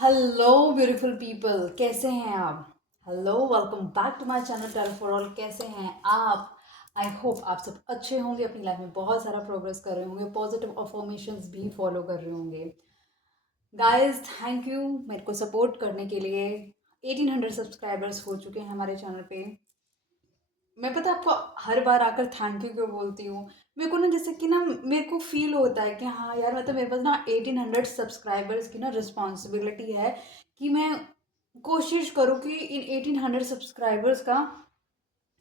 Hello beautiful people, कैसे हैं आप? Hello, welcome back to my channel tell for all. कैसे हैं आप? आई होप आप सब अच्छे होंगे, अपनी लाइफ में बहुत सारा प्रोग्रेस कर रहे होंगे, पॉजिटिव अफर्मेशंस भी फॉलो कर रहे होंगे। गाइस, थैंक यू मेरे को सपोर्ट करने के लिए। 1800 सब्सक्राइबर्स हो चुके हैं हमारे चैनल पे। मैं पता आपको हर बार आकर थैंक यू क्यों बोलती हूँ। मेरे को ना जैसे कि ना मेरे को फील होता है कि हाँ यार, मतलब मेरे पास ना 1800 सब्सक्राइबर्स की ना रिस्पॉन्सिबिलिटी है कि मैं कोशिश करूँ कि इन 1800 सब्सक्राइबर्स का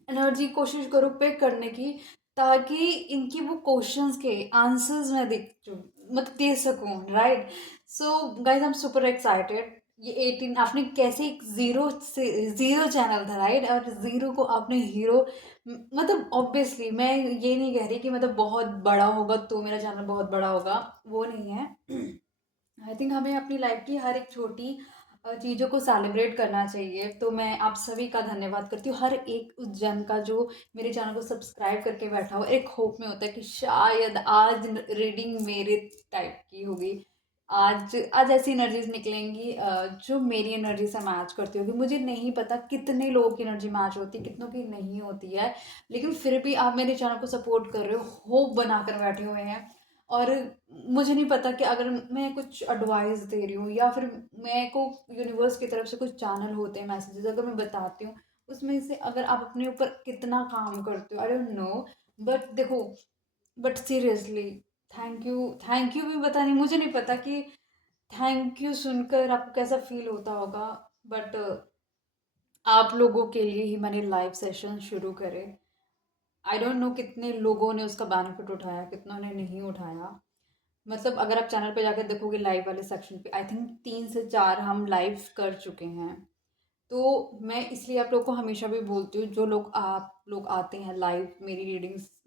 एनर्जी कोशिश करूँ पे करने की, ताकि इनकी वो क्वेश्चंस के आंसर्स मैं मतलब दे सकूँ, right? So guys, I am super excited. ये 18 आपने कैसे एक जीरो से जीरो चैनल था, राइट? और जीरो को आपने हीरो, मतलब ऑब्वियसली मैं ये नहीं कह रही कि मतलब बहुत बड़ा होगा तो मेरा चैनल बहुत बड़ा होगा, वो नहीं है। आई थिंक हमें अपनी लाइफ की हर एक छोटी चीज़ों को सेलिब्रेट करना चाहिए। तो मैं आप सभी का धन्यवाद करती हूँ, हर एक उस जन का जो मेरे चैनल को सब्सक्राइब करके बैठा हो, एक होप में होता है कि शायद आज रीडिंग मेरे टाइप की होगी। आज आज ऐसी एनर्जीज निकलेंगी जो मेरी एनर्जी से मैच करती होगी। मुझे नहीं पता कितने लोगों की एनर्जी मैच होती है, कितनों की नहीं होती है, लेकिन फिर भी आप मेरे चैनल को सपोर्ट कर रहे हो, होप बनाकर बैठे हुए हैं। और मुझे नहीं पता कि अगर मैं कुछ एडवाइस दे रही हूँ या फिर मैं को यूनिवर्स की तरफ से कुछ चैनल होते हैं मैसेजेस, अगर मैं बताती हूँ उसमें से अगर आप अपने ऊपर कितना काम करते हो, आई डोंट नो। बट देखो, बट सीरियसली थैंक यू भी पता नहीं, मुझे नहीं पता कि थैंक यू सुनकर आपको कैसा फील होता होगा। बट आप लोगों के लिए ही मैंने लाइव सेशन शुरू करे। आई डोंट नो कितने लोगों ने उसका बेनिफिट उठाया, कितनों ने नहीं उठाया। मतलब अगर आप चैनल पे जाकर देखोगे लाइव वाले सेक्शन पे, आई थिंक 3 से 4 हम लाइव कर चुके हैं। तो मैं इसलिए आप लोग को हमेशा भी बोलती हूँ, जो लोग आप लोग आते हैं लाइव मेरी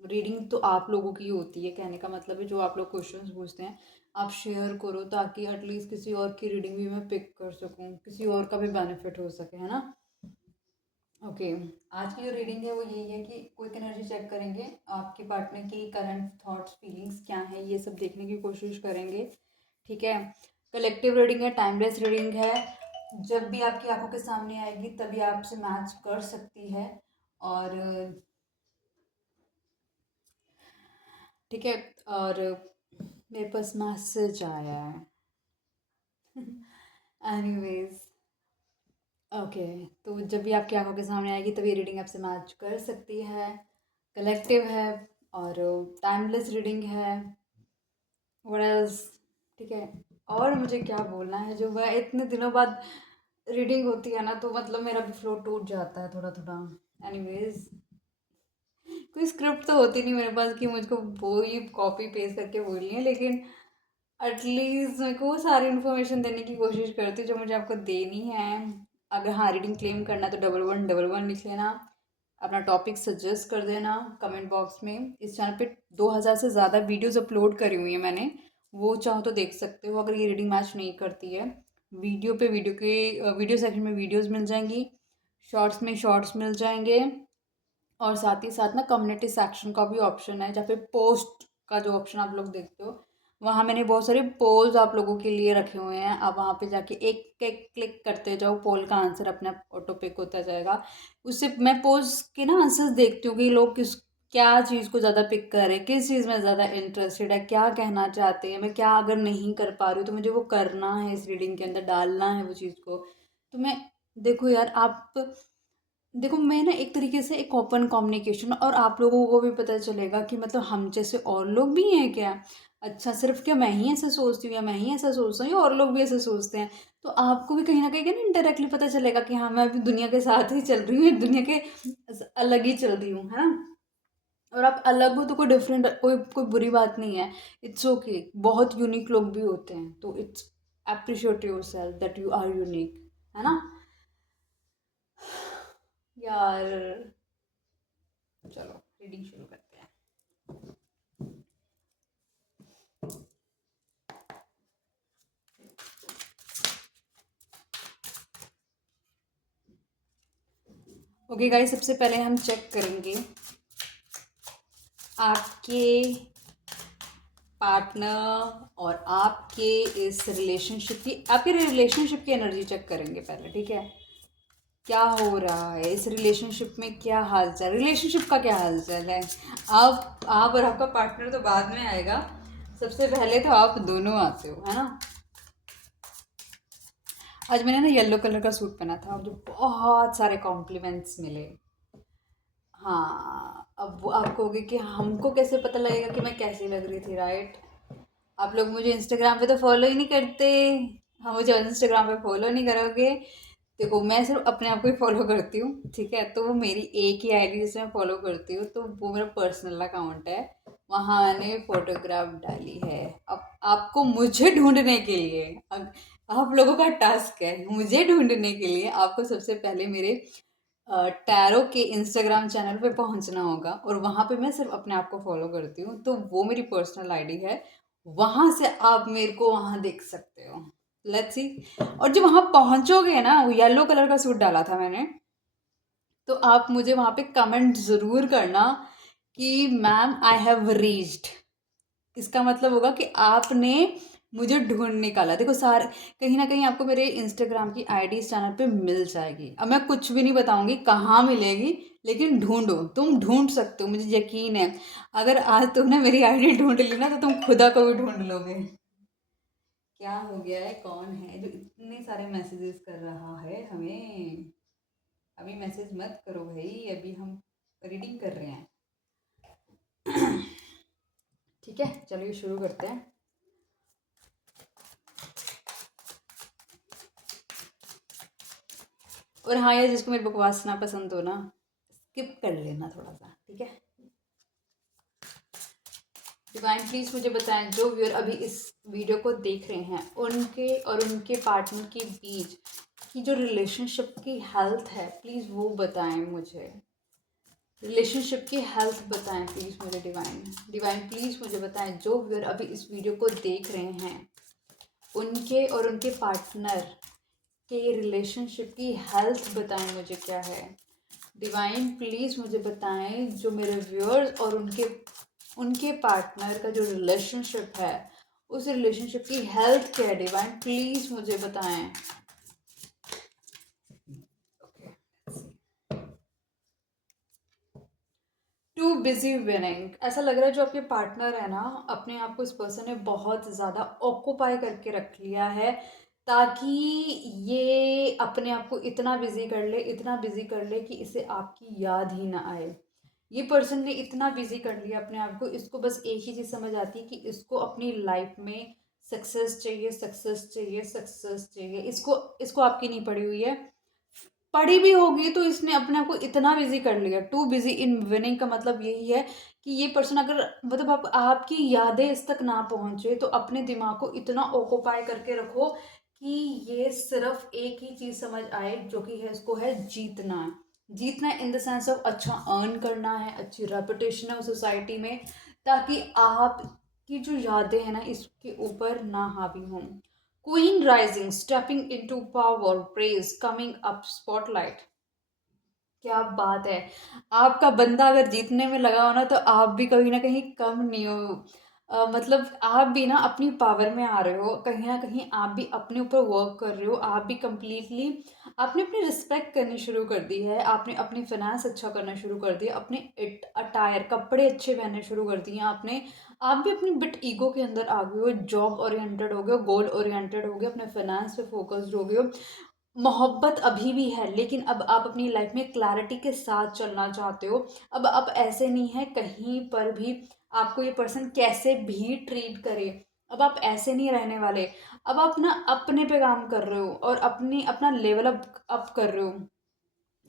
रीडिंग तो आप लोगों की होती है, कहने का मतलब है जो आप लोग क्वेश्चंस पूछते हैं आप शेयर करो, ताकि एटलीस्ट किसी और की रीडिंग भी मैं पिक कर सकूँ, किसी और का भी बेनिफिट हो सके, है ना? ओके। आज की जो रीडिंग है वो यही है कि क्विक एनर्जी चेक करेंगे, आपके पार्टनर की करंट थॉट्स फीलिंग्स क्या है, ये सब देखने की कोशिश करेंगे। ठीक है। कलेक्टिव रीडिंग है, टाइमलेस रीडिंग है। जब भी आपकी आंखों के सामने आएगी तभी आपसे मैच कर सकती है। और ठीक है। और मेरे पास मैसेज आया है। Anyways, okay. तो जब भी आपकी आंखों के सामने आएगी तभी रीडिंग आपसे मैच कर सकती है। कलेक्टिव है और टाइमलेस रीडिंग है। What else? ठीक है। और मुझे क्या बोलना है, जो मैं इतने दिनों बाद रीडिंग होती है ना, तो मतलब मेरा भी फ्लो टूट जाता है थोड़ा थोड़ा। एनीवेज, कोई स्क्रिप्ट तो होती नहीं मेरे पास कि मुझको वो ही कॉपी पेस्ट करके बोलनी है, लेकिन एटलीस्ट मेरे को वो सारी इन्फॉर्मेशन देने की कोशिश करती हूँ जो मुझे आपको देनी है। अगर हाँ रीडिंग क्लेम करना है तो 1111 लिख लेना, अपना टॉपिक सजेस्ट कर देना कमेंट बॉक्स में। इस चैनल पे 2000 से ज़्यादा वीडियोस अपलोड करी हुई हैं मैंने, वो चाहो तो देख सकते हो अगर ये रीडिंग मैच नहीं करती है। वीडियो पे वीडियो के वीडियो सेक्शन में वीडियोस मिल जाएंगी, शॉर्ट्स में शॉर्ट्स मिल जाएंगे, और साथ ही साथ ना कम्युनिटी सेक्शन का भी ऑप्शन है, जहाँ पे पोस्ट का जो ऑप्शन आप लोग देखते हो, वहाँ मैंने बहुत सारे पोल्स आप लोगों के लिए रखे हुए हैं। आप वहाँ पे जाके एक एक क्लिक करते जाओ, पोल का आंसर अपने आप ऑटो पिक होता जाएगा। उससे मैं पोल्स के ना आंसर्स देखती हूँ कि लोग किस क्या चीज़ को ज़्यादा पिक कर रहे हैं, किस चीज़ में ज़्यादा इंटरेस्टेड है, क्या कहना चाहते हैं, मैं क्या अगर नहीं कर पा रही हूँ तो मुझे वो करना है, इस रीडिंग के अंदर डालना है वो चीज़ को। तो मैं, देखो यार, आप देखो, मैं ना एक तरीके से एक ओपन कम्युनिकेशन, और आप लोगों को भी पता चलेगा कि मतलब हम जैसे और लोग भी हैं क्या। अच्छा, सिर्फ क्या मैं ही ऐसा सोचती हूँ या मैं ही ऐसा सोचता हूँ या और लोग भी ऐसा सोचते हैं? तो आपको भी कहीं ना कहीं ना इनडायरेक्टली पता चलेगा कि हाँ, मैं अभी दुनिया के साथ ही चल रही हूँ, दुनिया के अलग ही चल रही हूँ, है ना? और आप अलग हो तो कोई डिफरेंट, कोई कोई बुरी बात नहीं है। इट्स ओके, बहुत यूनिक लोग भी होते हैं, तो it's appreciate your self that you are unique, है ना? यार, चलो रीडिंग शुरू करते हैं। ओके गाइस, सबसे पहले हम चेक करेंगे आपके पार्टनर और आपके इस आपके रिलेशनशिप की एनर्जी चेक करेंगे पहले, ठीक है। क्या हो रहा है इस रिलेशनशिप में, क्या हालचाल, रिलेशनशिप का क्या हालचाल है। आप और आपका पार्टनर तो बाद में आएगा, सबसे पहले तो आप दोनों आते हो, है ना। आज मैंने ना येलो कलर का सूट पहना था, मुझे बहुत सारे कॉम्प्लीमेंट्स मिले। हाँ, अब वो आप कहोगे कि हमको कैसे पता लगेगा कि मैं कैसी लग रही थी, राइट। आप लोग मुझे इंस्टाग्राम पे तो फॉलो ही नहीं करते। हाँ, मुझे इंस्टाग्राम पे फॉलो नहीं करोगे। देखो, मैं सिर्फ अपने आप को ही फॉलो करती हूँ, ठीक है। तो वो मेरी एक ही आईडी जिसे मैं फॉलो करती हूँ, तो वो मेरा पर्सनल अकाउंट है। वहाँ मैंने फोटोग्राफ डाली है। अब आपको मुझे ढूंढने के लिए, अब आप लोगों का टास्क है, मुझे ढूंढने के लिए आपको सबसे पहले मेरे टैरो के इंस्टाग्राम चैनल पे पहुंचना होगा, और वहाँ पे मैं सिर्फ अपने आप को फॉलो करती हूँ, तो वो मेरी पर्सनल आईडी है। वहाँ से आप मेरे को वहाँ देख सकते हो। Let's see. और जब वहाँ पहुँचोगे ना, वो येलो कलर का सूट डाला था मैंने, तो आप मुझे वहाँ पे कमेंट ज़रूर करना कि मैम आई हैव रीच्ड। इसका मतलब होगा कि आपने मुझे ढूंढ निकाला। देखो, सारे कहीं ना कहीं आपको मेरे इंस्टाग्राम की आईडी इस चैनल पे मिल जाएगी। अब मैं कुछ भी नहीं बताऊंगी कहाँ मिलेगी, लेकिन ढूंढो, तुम ढूंढ सकते हो, मुझे यकीन है। अगर आज तुमने मेरी आईडी ढूंढ ली ना, तो तुम खुदा को भी ढूंढ लोगे। क्या हो गया है, कौन है जो इतने सारे मैसेजेस कर रहा है हमें। अभी मैसेज मत करो भाई, अभी हम रीडिंग कर रहे हैं। ठीक है, चलिए शुरू करते हैं। और हाँ यार, जिसको मेरी बकवास ना पसंद हो ना, स्किप कर लेना थोड़ा सा, ठीक है। डिवाइन प्लीज मुझे बताएं, जो व्यूअर अभी इस वीडियो को देख रहे हैं, उनके और उनके पार्टनर के बीच की जो रिलेशनशिप की हेल्थ है, प्लीज़ वो बताएं मुझे। रिलेशनशिप की हेल्थ बताएं प्लीज़ मुझे। डिवाइन डिवाइन प्लीज़ मुझे बताएं, जो व्यूअर अभी इस वीडियो को देख रहे हैं, उनके और उनके पार्टनर के रिलेशनशिप की हेल्थ बताएं मुझे, क्या है। डिवाइन प्लीज़ मुझे बताएं, जो मेरे व्यूअर्स और उनके उनके पार्टनर का जो रिलेशनशिप है, उस रिलेशनशिप की हेल्थ क्या है। डिवाइन प्लीज़ मुझे बताएं। टू बिजी विनिंग, ऐसा लग रहा है जो आपके पार्टनर है ना, अपने आप को इस पर्सन ने बहुत ज़्यादा ऑक्यूपाई करके रख लिया है, ताकि ये अपने आप को इतना बिजी कर ले, इतना बिजी कर ले कि इसे आपकी याद ही ना आए। ये पर्सन ने इतना बिजी कर लिया अपने आप को, इसको बस एक ही चीज़ समझ आती है कि इसको अपनी लाइफ में सक्सेस चाहिए, सक्सेस चाहिए, सक्सेस चाहिए। इसको इसको आपकी नहीं पड़ी हुई है। पढ़ी भी होगी तो इसने अपने आप को इतना बिजी कर लिया। टू बिजी इन विनिंग का मतलब यही है कि ये पर्सन अगर, मतलब आपकी यादें इस तक ना पहुंचे, तो अपने दिमाग को इतना ऑक्यूपाई करके रखो कि ये सिर्फ एक ही चीज समझ आए, जो कि है, इसको है जीतना। जीतना इन द सेंस ऑफ अच्छा अर्न करना है, अच्छी रेपुटेशन है सोसाइटी में, ताकि आपकी जो यादें हैं ना, इसके ऊपर ना हावी हों। Queen rising, stepping into power, praise, coming up spotlight. क्या बात है। आपका बंदा अगर जीतने में लगा हो ना, तो आप भी कहीं ना कहीं कम नहीं हो। मतलब आप भी ना अपनी पावर में आ रहे हो, कहीं ना कहीं आप भी अपने ऊपर वर्क कर रहे हो। आप भी कंप्लीटली आपने अपनी रिस्पेक्ट करनी शुरू कर दी है, आपने अपनी फाइनेंस अच्छा करना शुरू कर दिया, अपने अटायर कपड़े अच्छे पहनने शुरू कर दिए आपने। आप भी अपनी बिट ईगो के अंदर आ गए हो, जॉब ओरिएंटेड हो गए हो, गोल ओरिएंटेड हो गए, अपने फाइनेंस पे फोकस्ड हो गए हो। मोहब्बत अभी भी है, लेकिन अब आप अपनी लाइफ में क्लैरिटी के साथ चलना चाहते हो। अब आप ऐसे नहीं है कहीं पर भी आपको ये पर्सन कैसे भी ट्रीट करे, अब आप ऐसे नहीं रहने वाले। अब आप ना अपने पे काम कर रहे हो, और अपनी अपना लेवल अप कर रहे हो।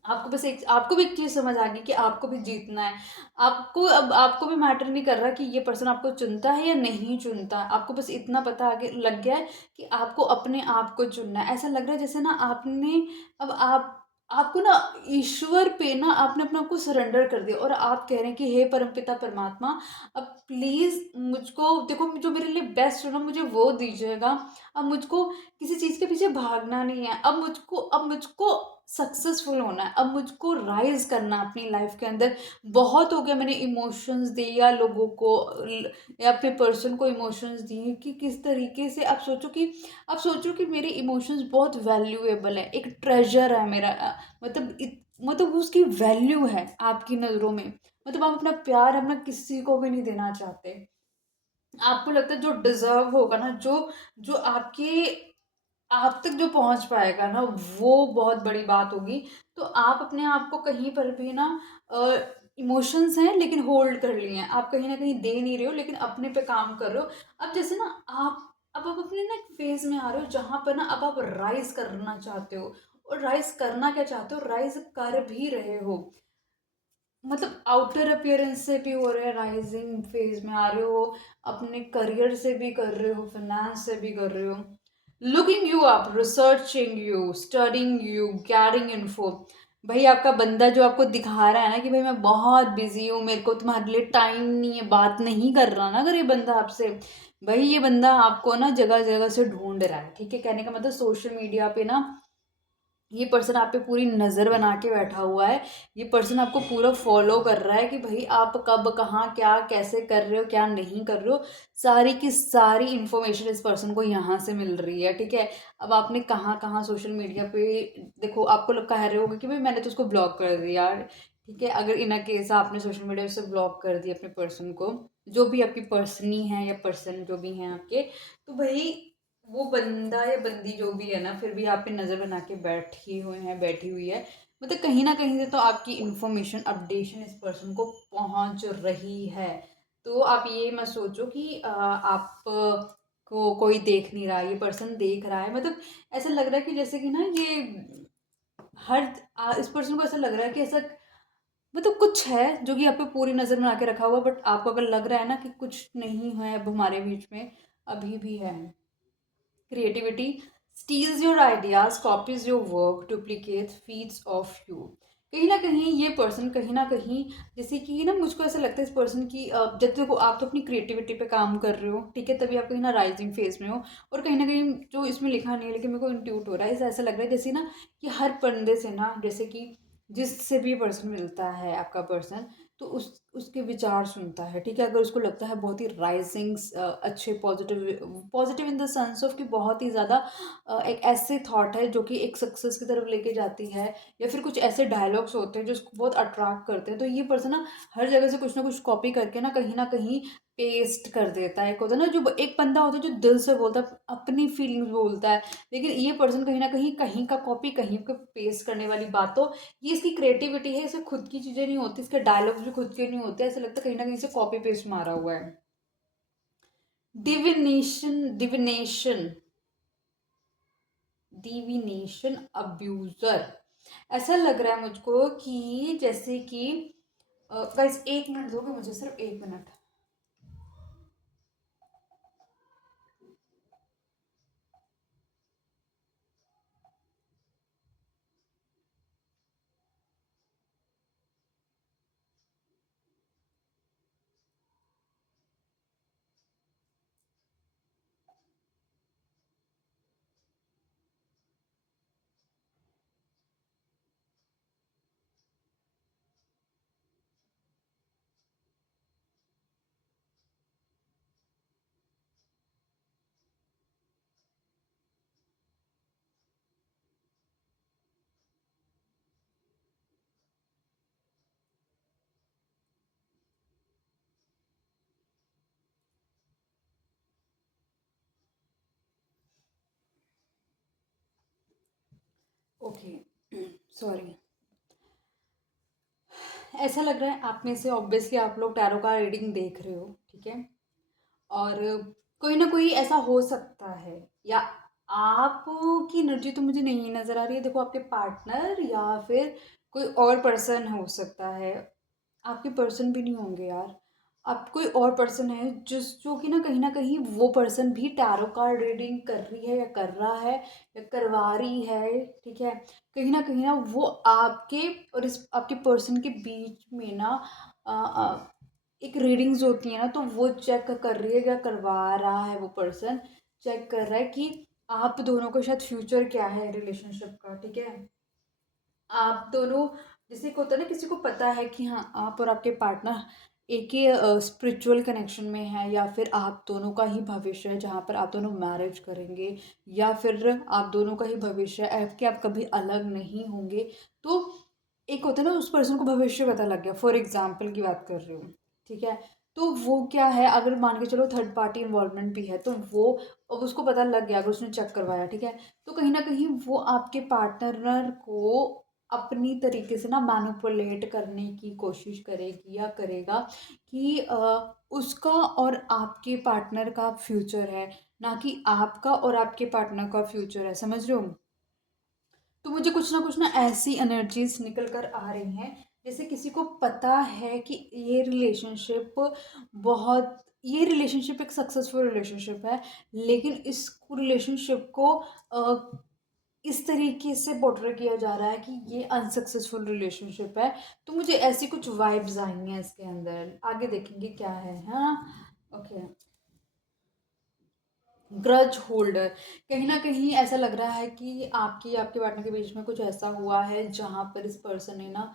आपको बस एक, आपको भी एक चीज़ समझ आ गई कि आपको भी जीतना है। आपको अब आपको भी मैटर नहीं कर रहा कि ये पर्सन आपको चुनता है या नहीं चुनता। आपको बस इतना पता आगे लग गया है कि आपको अपने आप को चुनना है। ऐसा लग रहा है जैसे ना आपने, अब आपको ना ईश्वर पे ना आपने अपने आप को सरेंडर कर दिया, और आप कह रहे हैं कि हे परमपिता परमात्मा, अब प्लीज़ मुझको देखो, जो मेरे लिए बेस्ट हो ना, मुझे वो दीजिएगा। अब मुझको किसी चीज़ के पीछे भागना नहीं है। अब मुझको सक्सेसफुल होना है, अब मुझको राइज करना है अपनी लाइफ के अंदर। बहुत हो गया मैंने इमोशंस दिए या लोगों को या अपने पर्सन को इमोशंस दिए कि किस तरीके से आप सोचो कि मेरे इमोशंस बहुत वैल्यूएबल है, एक ट्रेजर है मेरा, मतलब उसकी वैल्यू है आपकी नज़रों में। मतलब आप अपना प्यार अपना किसी को भी नहीं देना चाहते। आपको लगता है जो डिजर्व होगा ना, जो जो आप तक जो पहुंच पाएगा ना, वो बहुत बड़ी बात होगी। तो आप अपने आप को कहीं पर भी ना, इमोशंस हैं लेकिन होल्ड कर लिए हैं, आप कहीं ना कहीं दे नहीं रहे हो लेकिन अपने पे काम कर रहे हो। अब जैसे ना आप अपने ना एक फेज में आ रहे हो जहां पर ना अब आप राइज करना चाहते हो। और राइज करना क्या चाहते हो, राइज कर भी रहे हो। मतलब आउटर अपीयरेंस से भी हो रहे हैं, राइजिंग फेज में आ रहे हो, अपने करियर से भी कर रहे हो, फाइनेंस से भी कर रहे हो। Looking you up, researching you, studying you, gathering info. भाई आपका बंदा जो आपको दिखा रहा है ना कि भाई मैं बहुत बिजी हूँ, मेरे को तुम्हारे लिए टाइम नहीं है, बात नहीं कर रहा ना अगर ये बंदा आपसे, भाई ये बंदा आपको ना जगह जगह से ढूंढ रहा है। ठीक है, कहने का मतलब सोशल मीडिया पे ना ये पर्सन आप पे पूरी नज़र बना के बैठा हुआ है। ये पर्सन आपको पूरा फॉलो कर रहा है कि भाई आप कब कहाँ क्या कैसे कर रहे हो, क्या नहीं कर रहे हो। सारी की सारी इन्फॉर्मेशन इस पर्सन को यहाँ से मिल रही है। ठीक है, अब आपने कहाँ कहाँ सोशल मीडिया पे देखो, आपको लोग कह रहे होगे कि भाई मैंने तो उसको ब्लॉक कर दिया यार। ठीक है, अगर इन केस आपने सोशल मीडिया से ब्लॉक कर दिया अपने पर्सन को, जो भी आपकी पर्सनी है या पर्सन जो भी हैं आपके, तो भाई वो बंदा या बंदी जो भी है ना, फिर भी आप पे नज़र बना के बैठी हुए हैं, बैठी हुई है। मतलब कहीं ना कहीं से तो आपकी इन्फॉर्मेशन अपडेशन इस पर्सन को पहुंच रही है। तो आप ये मत सोचो कि आप को कोई देख नहीं रहा, ये पर्सन देख रहा है। मतलब ऐसा लग रहा है कि जैसे कि ना ये इस पर्सन को ऐसा लग रहा है कि ऐसा मतलब कुछ है जो कि आप पे पूरी नज़र बना के रखा हुआ, बट आपको अगर लग रहा है ना कि कुछ नहीं है अब हमारे बीच में, अभी भी है। Creativity steals your ideas, copies your work, duplicates, feeds off you। कहीं ना कहीं ये पर्सन कहीं ना कहीं, जैसे कि ना मुझको ऐसा लगता है इस पर्सन की, जब देखो आप तो अपनी क्रिएटिविटी पे काम कर रहे हो, ठीक है, तभी आप कहीं ना राइजिंग फेज में हो। और कहीं ना कहीं जो इसमें लिखा नहीं है लेकिन मेरे को इंट्यूट हो रहा है, ऐसा लग रहा है जैसे ना कि हर बंदे से ना, जैसे कि जिससे भी पर्सन मिलता है आपका पर्सन, तो उसके विचार सुनता है। ठीक है, अगर उसको लगता है बहुत ही राइजिंग अच्छे positive positive in the sense of कि बहुत ही ज़्यादा एक ऐसे थॉट है जो कि एक सक्सेस की तरफ लेके जाती है, या फिर कुछ ऐसे डायलॉग्स होते हैं जो उसको बहुत अट्रैक्ट करते हैं, तो ये पर्सन ना हर जगह से कुछ ना कुछ कॉपी करके ना कहीं पेस्ट कर देता है। एक होता है ना, जो एक बंदा होता है जो दिल से बोलता है, अपनी फीलिंग्स बोलता है, लेकिन ये पर्सन कहीं ना कहीं कहीं का कॉपी कहीं का पेस्ट करने वाली बातों, ये इसकी क्रिएटिविटी है, इसे खुद की चीज़ें नहीं होती, इसके डायलॉग्स भी खुद के नहीं होते, ऐसा लगता है कहीं ना कहीं से कॉपी पेस्ट मारा हुआ है। Divination divination divination abuser. ऐसा लग रहा है मुझको कि जैसे कि गाइस 1 मिनट दोगे मुझे, सिर्फ 1 मिनट। Okay, sorry. ऐसा लग रहा है आप में से ऑब्वियसली आप लोग टैरो का रीडिंग देख रहे हो, ठीक है, और कोई ना कोई ऐसा हो सकता है, या आप की एनर्जी तो मुझे नहीं नज़र आ रही है। देखो, आपके पार्टनर या फिर कोई और पर्सन हो सकता है, आपके पर्सन भी नहीं होंगे यार, आप कोई और पर्सन है जिस जो कि ना कहीं वो पर्सन भी टैरो कार्ड रीडिंग कर रही है या कर रहा है या करवा रही है। ठीक है, कहीं ना वो आपके और इस आपके पर्सन के बीच में ना एक रीडिंग्स होती है ना, तो वो चेक कर रही है या करवा रहा है, वो पर्सन चेक कर रहा है कि आप दोनों का शायद फ्यूचर क्या है रिलेशनशिप का। ठीक है, आप दोनों, जैसे एक होता है ना, किसी को पता है कि हाँ आप और आपके पार्टनर एक ही स्पिरिचुअल कनेक्शन में है, या फिर आप दोनों का ही भविष्य है जहाँ पर आप दोनों मैरिज करेंगे, या फिर आप दोनों का ही भविष्य है कि आप कभी अलग नहीं होंगे। तो एक होता है ना, उस पर्सन को भविष्य पता लग गया, फॉर एग्जाम्पल की बात कर रही हूँ, ठीक है। तो वो क्या है, अगर मान के चलो थर्ड पार्टी इन्वॉल्वमेंट भी है, तो वो, अब उसको पता लग गया, अगर उसने चेक करवाया, ठीक है, तो कहीं ना कहीं वो आपके पार्टनर को अपनी तरीके से ना मैनिपुलेट करने की कोशिश करेगी या करेगा कि उसका और आपके पार्टनर का फ्यूचर है, ना कि आपका और आपके पार्टनर का फ्यूचर है, समझ रहे हो। तो मुझे कुछ ना ऐसी एनर्जीज निकल कर आ रही हैं, जैसे किसी को पता है कि बहुत ये रिलेशनशिप एक सक्सेसफुल रिलेशनशिप है, लेकिन इस रिलेशनशिप को इस तरीके से पोर्ट्रे किया जा रहा है कि ये अनसक्सेसफुल रिलेशनशिप है। तो मुझे ऐसी कुछ वाइब्स आई हैं इसके अंदर, आगे देखेंगे क्या है। हाँ, ओके। ग्रज होल्डर, कहीं ना कहीं ऐसा लग रहा है कि आपकी आपके पार्टनर के बीच में कुछ ऐसा हुआ है जहाँ पर इस पर्सन ने ना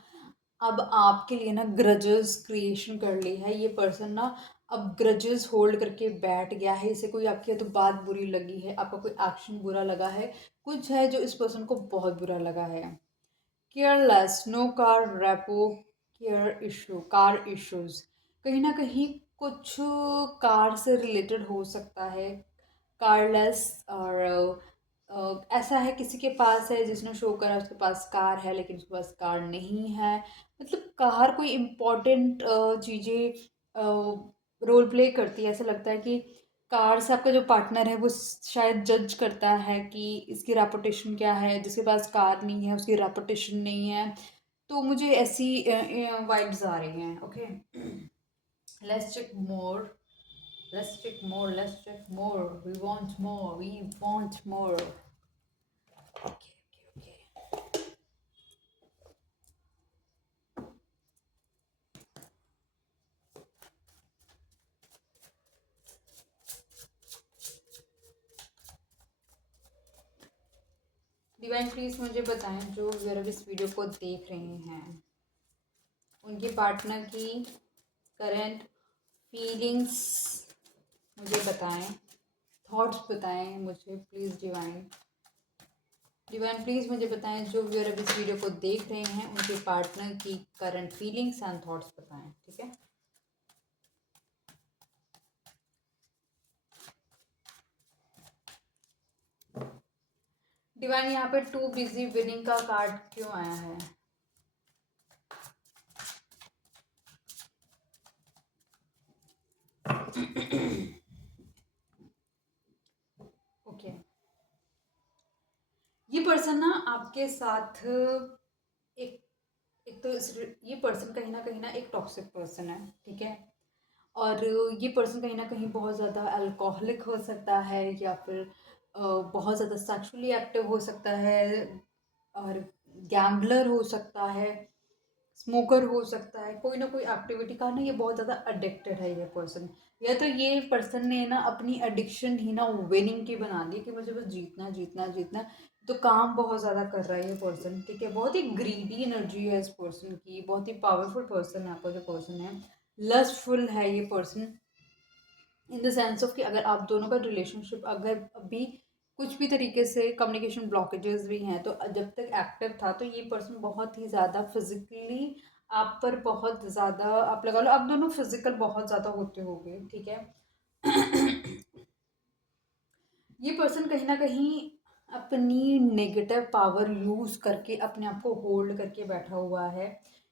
अब आपके लिए ना ग्रजेस क्रिएशन कर ली है। ये पर्सन ना अब ग्रजेस होल्ड करके बैठ गया है, इसे कोई आपकी तो बात बुरी लगी है, आपका कोई एक्शन बुरा लगा है, कुछ है जो इस पर्सन को बहुत बुरा लगा है। Careless, no car rapport, car issues, कहीं ना कहीं कुछ कार से रिलेटेड हो सकता है। कारलेस, और ऐसा है किसी के पास है जिसने शो करा उसके पास कार है, लेकिन उसके पास कार नहीं है। मतलब कार कोई इम्पोर्टेंट चीज़ें रोल प्ले करती है। ऐसा लगता है कि कार से आपका जो पार्टनर है वो शायद जज करता है कि इसकी रेपुटेशन क्या है, जिसके पास कार नहीं है उसकी रेपुटेशन नहीं है। तो मुझे ऐसी वाइब्स आ रही हैं। Okay, let's check more, let's check more, let's check more, we want more, we want more. Okay, okay, okay. Divine please मुझे बताएं, जो व्यूअर इस वीडियो को देख रहे हैं, उनके पार्टनर की करंट फीलिंग्स मुझे बताएं, थॉट्स बताएं मुझे प्लीज़। डिवाइन, डिवाइन प्लीज़ मुझे बताएं, जो व्यूअर इस वीडियो को देख रहे हैं उनके पार्टनर की करंट फीलिंग्स एंड थॉट्स बताएं, ठीक है। डिवाइन, यहाँ पे टू बिजी विनिंग का कार्ड क्यों आया है? ओके, ये पर्सन ना आपके साथ एक एक तो ये पर्सन कहीं ना एक टॉक्सिक पर्सन है, ठीक है। और ये पर्सन कहीं ना कहीं बहुत ज़्यादा अल्कोहलिक हो सकता है, या फिर बहुत ज़्यादा सेक्सुअली एक्टिव हो सकता है, और गैम्बलर हो सकता है, स्मोकर हो सकता है, कोई ना कोई एक्टिविटी का ना ये बहुत ज़्यादा अडिक्टेड है ये पर्सन। या तो ये पर्सन ने ना अपनी एडिक्शन ही ना विनिंग की बना दी कि मुझे बस जीतना जीतना जीतना। तो काम बहुत ज़्यादा कर रहा है ये पर्सन, ठीक है। बहुत ही ग्रीडी एनर्जी है इस पर्सन की, बहुत ही पावरफुल पर्सन है आपका जो पर्सन है। लस्टफुल है ये person, in the sense of कि अगर आप दोनों का रिलेशनशिप अगर अभी कुछ भी तरीके से कम्युनिकेशन ब्लॉकेजेस भी हैं, तो जब तक एक्टिव था तो ये पर्सन बहुत ही ज़्यादा फिजिकली आप पर बहुत ज़्यादा, आप लगा लो आप दोनों फिजिकल बहुत ज़्यादा होते होगे, ठीक है। ये पर्सन कहीं ना कहीं अपनी नेगेटिव पावर यूज करके अपने आप को होल्ड करके बैठा हुआ है।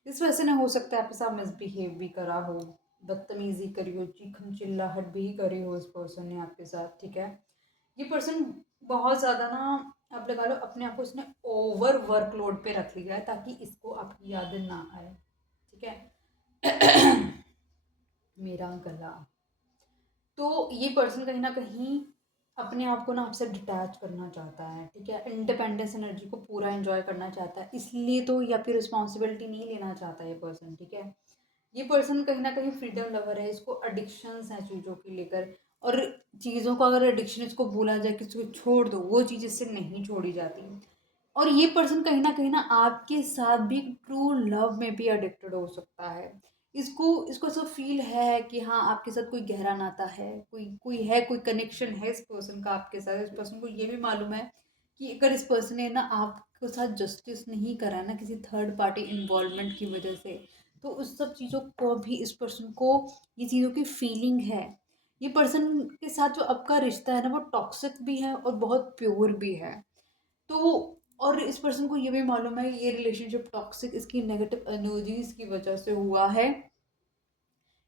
इस वजह से ना हो सकता है आपके साथ मिसबिहेव भी करा हो, बदतमीजी करी हो, चीखम चिल्लाहट भी करी हो इस पर्सन ने आपके साथ, ठीक है। ये पर्सन बहुत ज़्यादा ना, आप लगा लो अपने आप को इसने ओवर वर्कलोड पे रख लिया है ताकि इसको आपकी यादें ना आए, ठीक है। मेरा गला, तो ये पर्सन कहीं ना कहीं अपने आप को ना आपसे डिटैच करना चाहता है, ठीक है। इंडिपेंडेंस एनर्जी को पूरा एंजॉय करना चाहता है, इसलिए तो, या फिर रिस्पॉन्सिबिलिटी नहीं लेना चाहता ये पर्सन, ठीक है। ये पर्सन कहीं ना कहीं फ्रीडम लवर है, इसको अडिक्शंस हैं चीज़ों की लेकर, और चीज़ों को अगर एडिक्शन इसको बोला जाए कि इसको छोड़ दो, वो चीज़ इससे नहीं छोड़ी जाती। और ये पर्सन कहीं ना आपके साथ भी ट्रू लव में भी एडिक्टेड हो सकता है। इसको इसको ऐसा फील है कि हाँ, आपके साथ कोई गहरा नाता है, कोई कोई है, कोई कनेक्शन है इस पर्सन का आपके साथ। इस पर्सन को ये भी मालूम है कि अगर इस पर्सन ने ना आपके साथ जस्टिस नहीं करा ना किसी थर्ड पार्टी इन्वॉल्वमेंट की वजह से, तो उस सब चीज़ों को भी इस पर्सन को ये चीज़ों की फीलिंग है। ये पर्सन के साथ जो आपका रिश्ता है ना, वो टॉक्सिक भी है और बहुत प्योर भी है। तो और इस पर्सन को ये भी मालूम है ये रिलेशनशिप टॉक्सिक इसकी नेगेटिव एनर्जीज की वजह से हुआ है।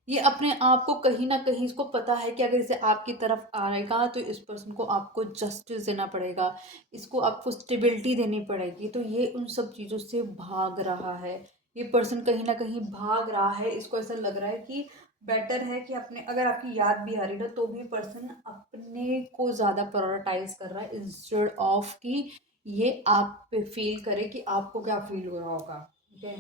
ये अपने आप को कहीं ना कहीं इसको पता है कि अगर इसे आपकी तरफ आएगा तो इस पर्सन को आपको जस्टिस देना पड़ेगा, इसको आपको स्टेबिलिटी देनी पड़ेगी। तो ये उन सब चीज़ों से भाग रहा है। ये पर्सन कहीं ना कहीं भाग रहा है। इसको ऐसा लग रहा है कि बेटर है कि अपने, अगर आपकी याद भी आ रही ना तो भी पर्सन अपने को ज़्यादा प्रायोरिटाइज कर रहा है इंस्टेड ऑफ कि ये आप पे फील करे कि आपको क्या फील हो रहा होगा। ठीक है।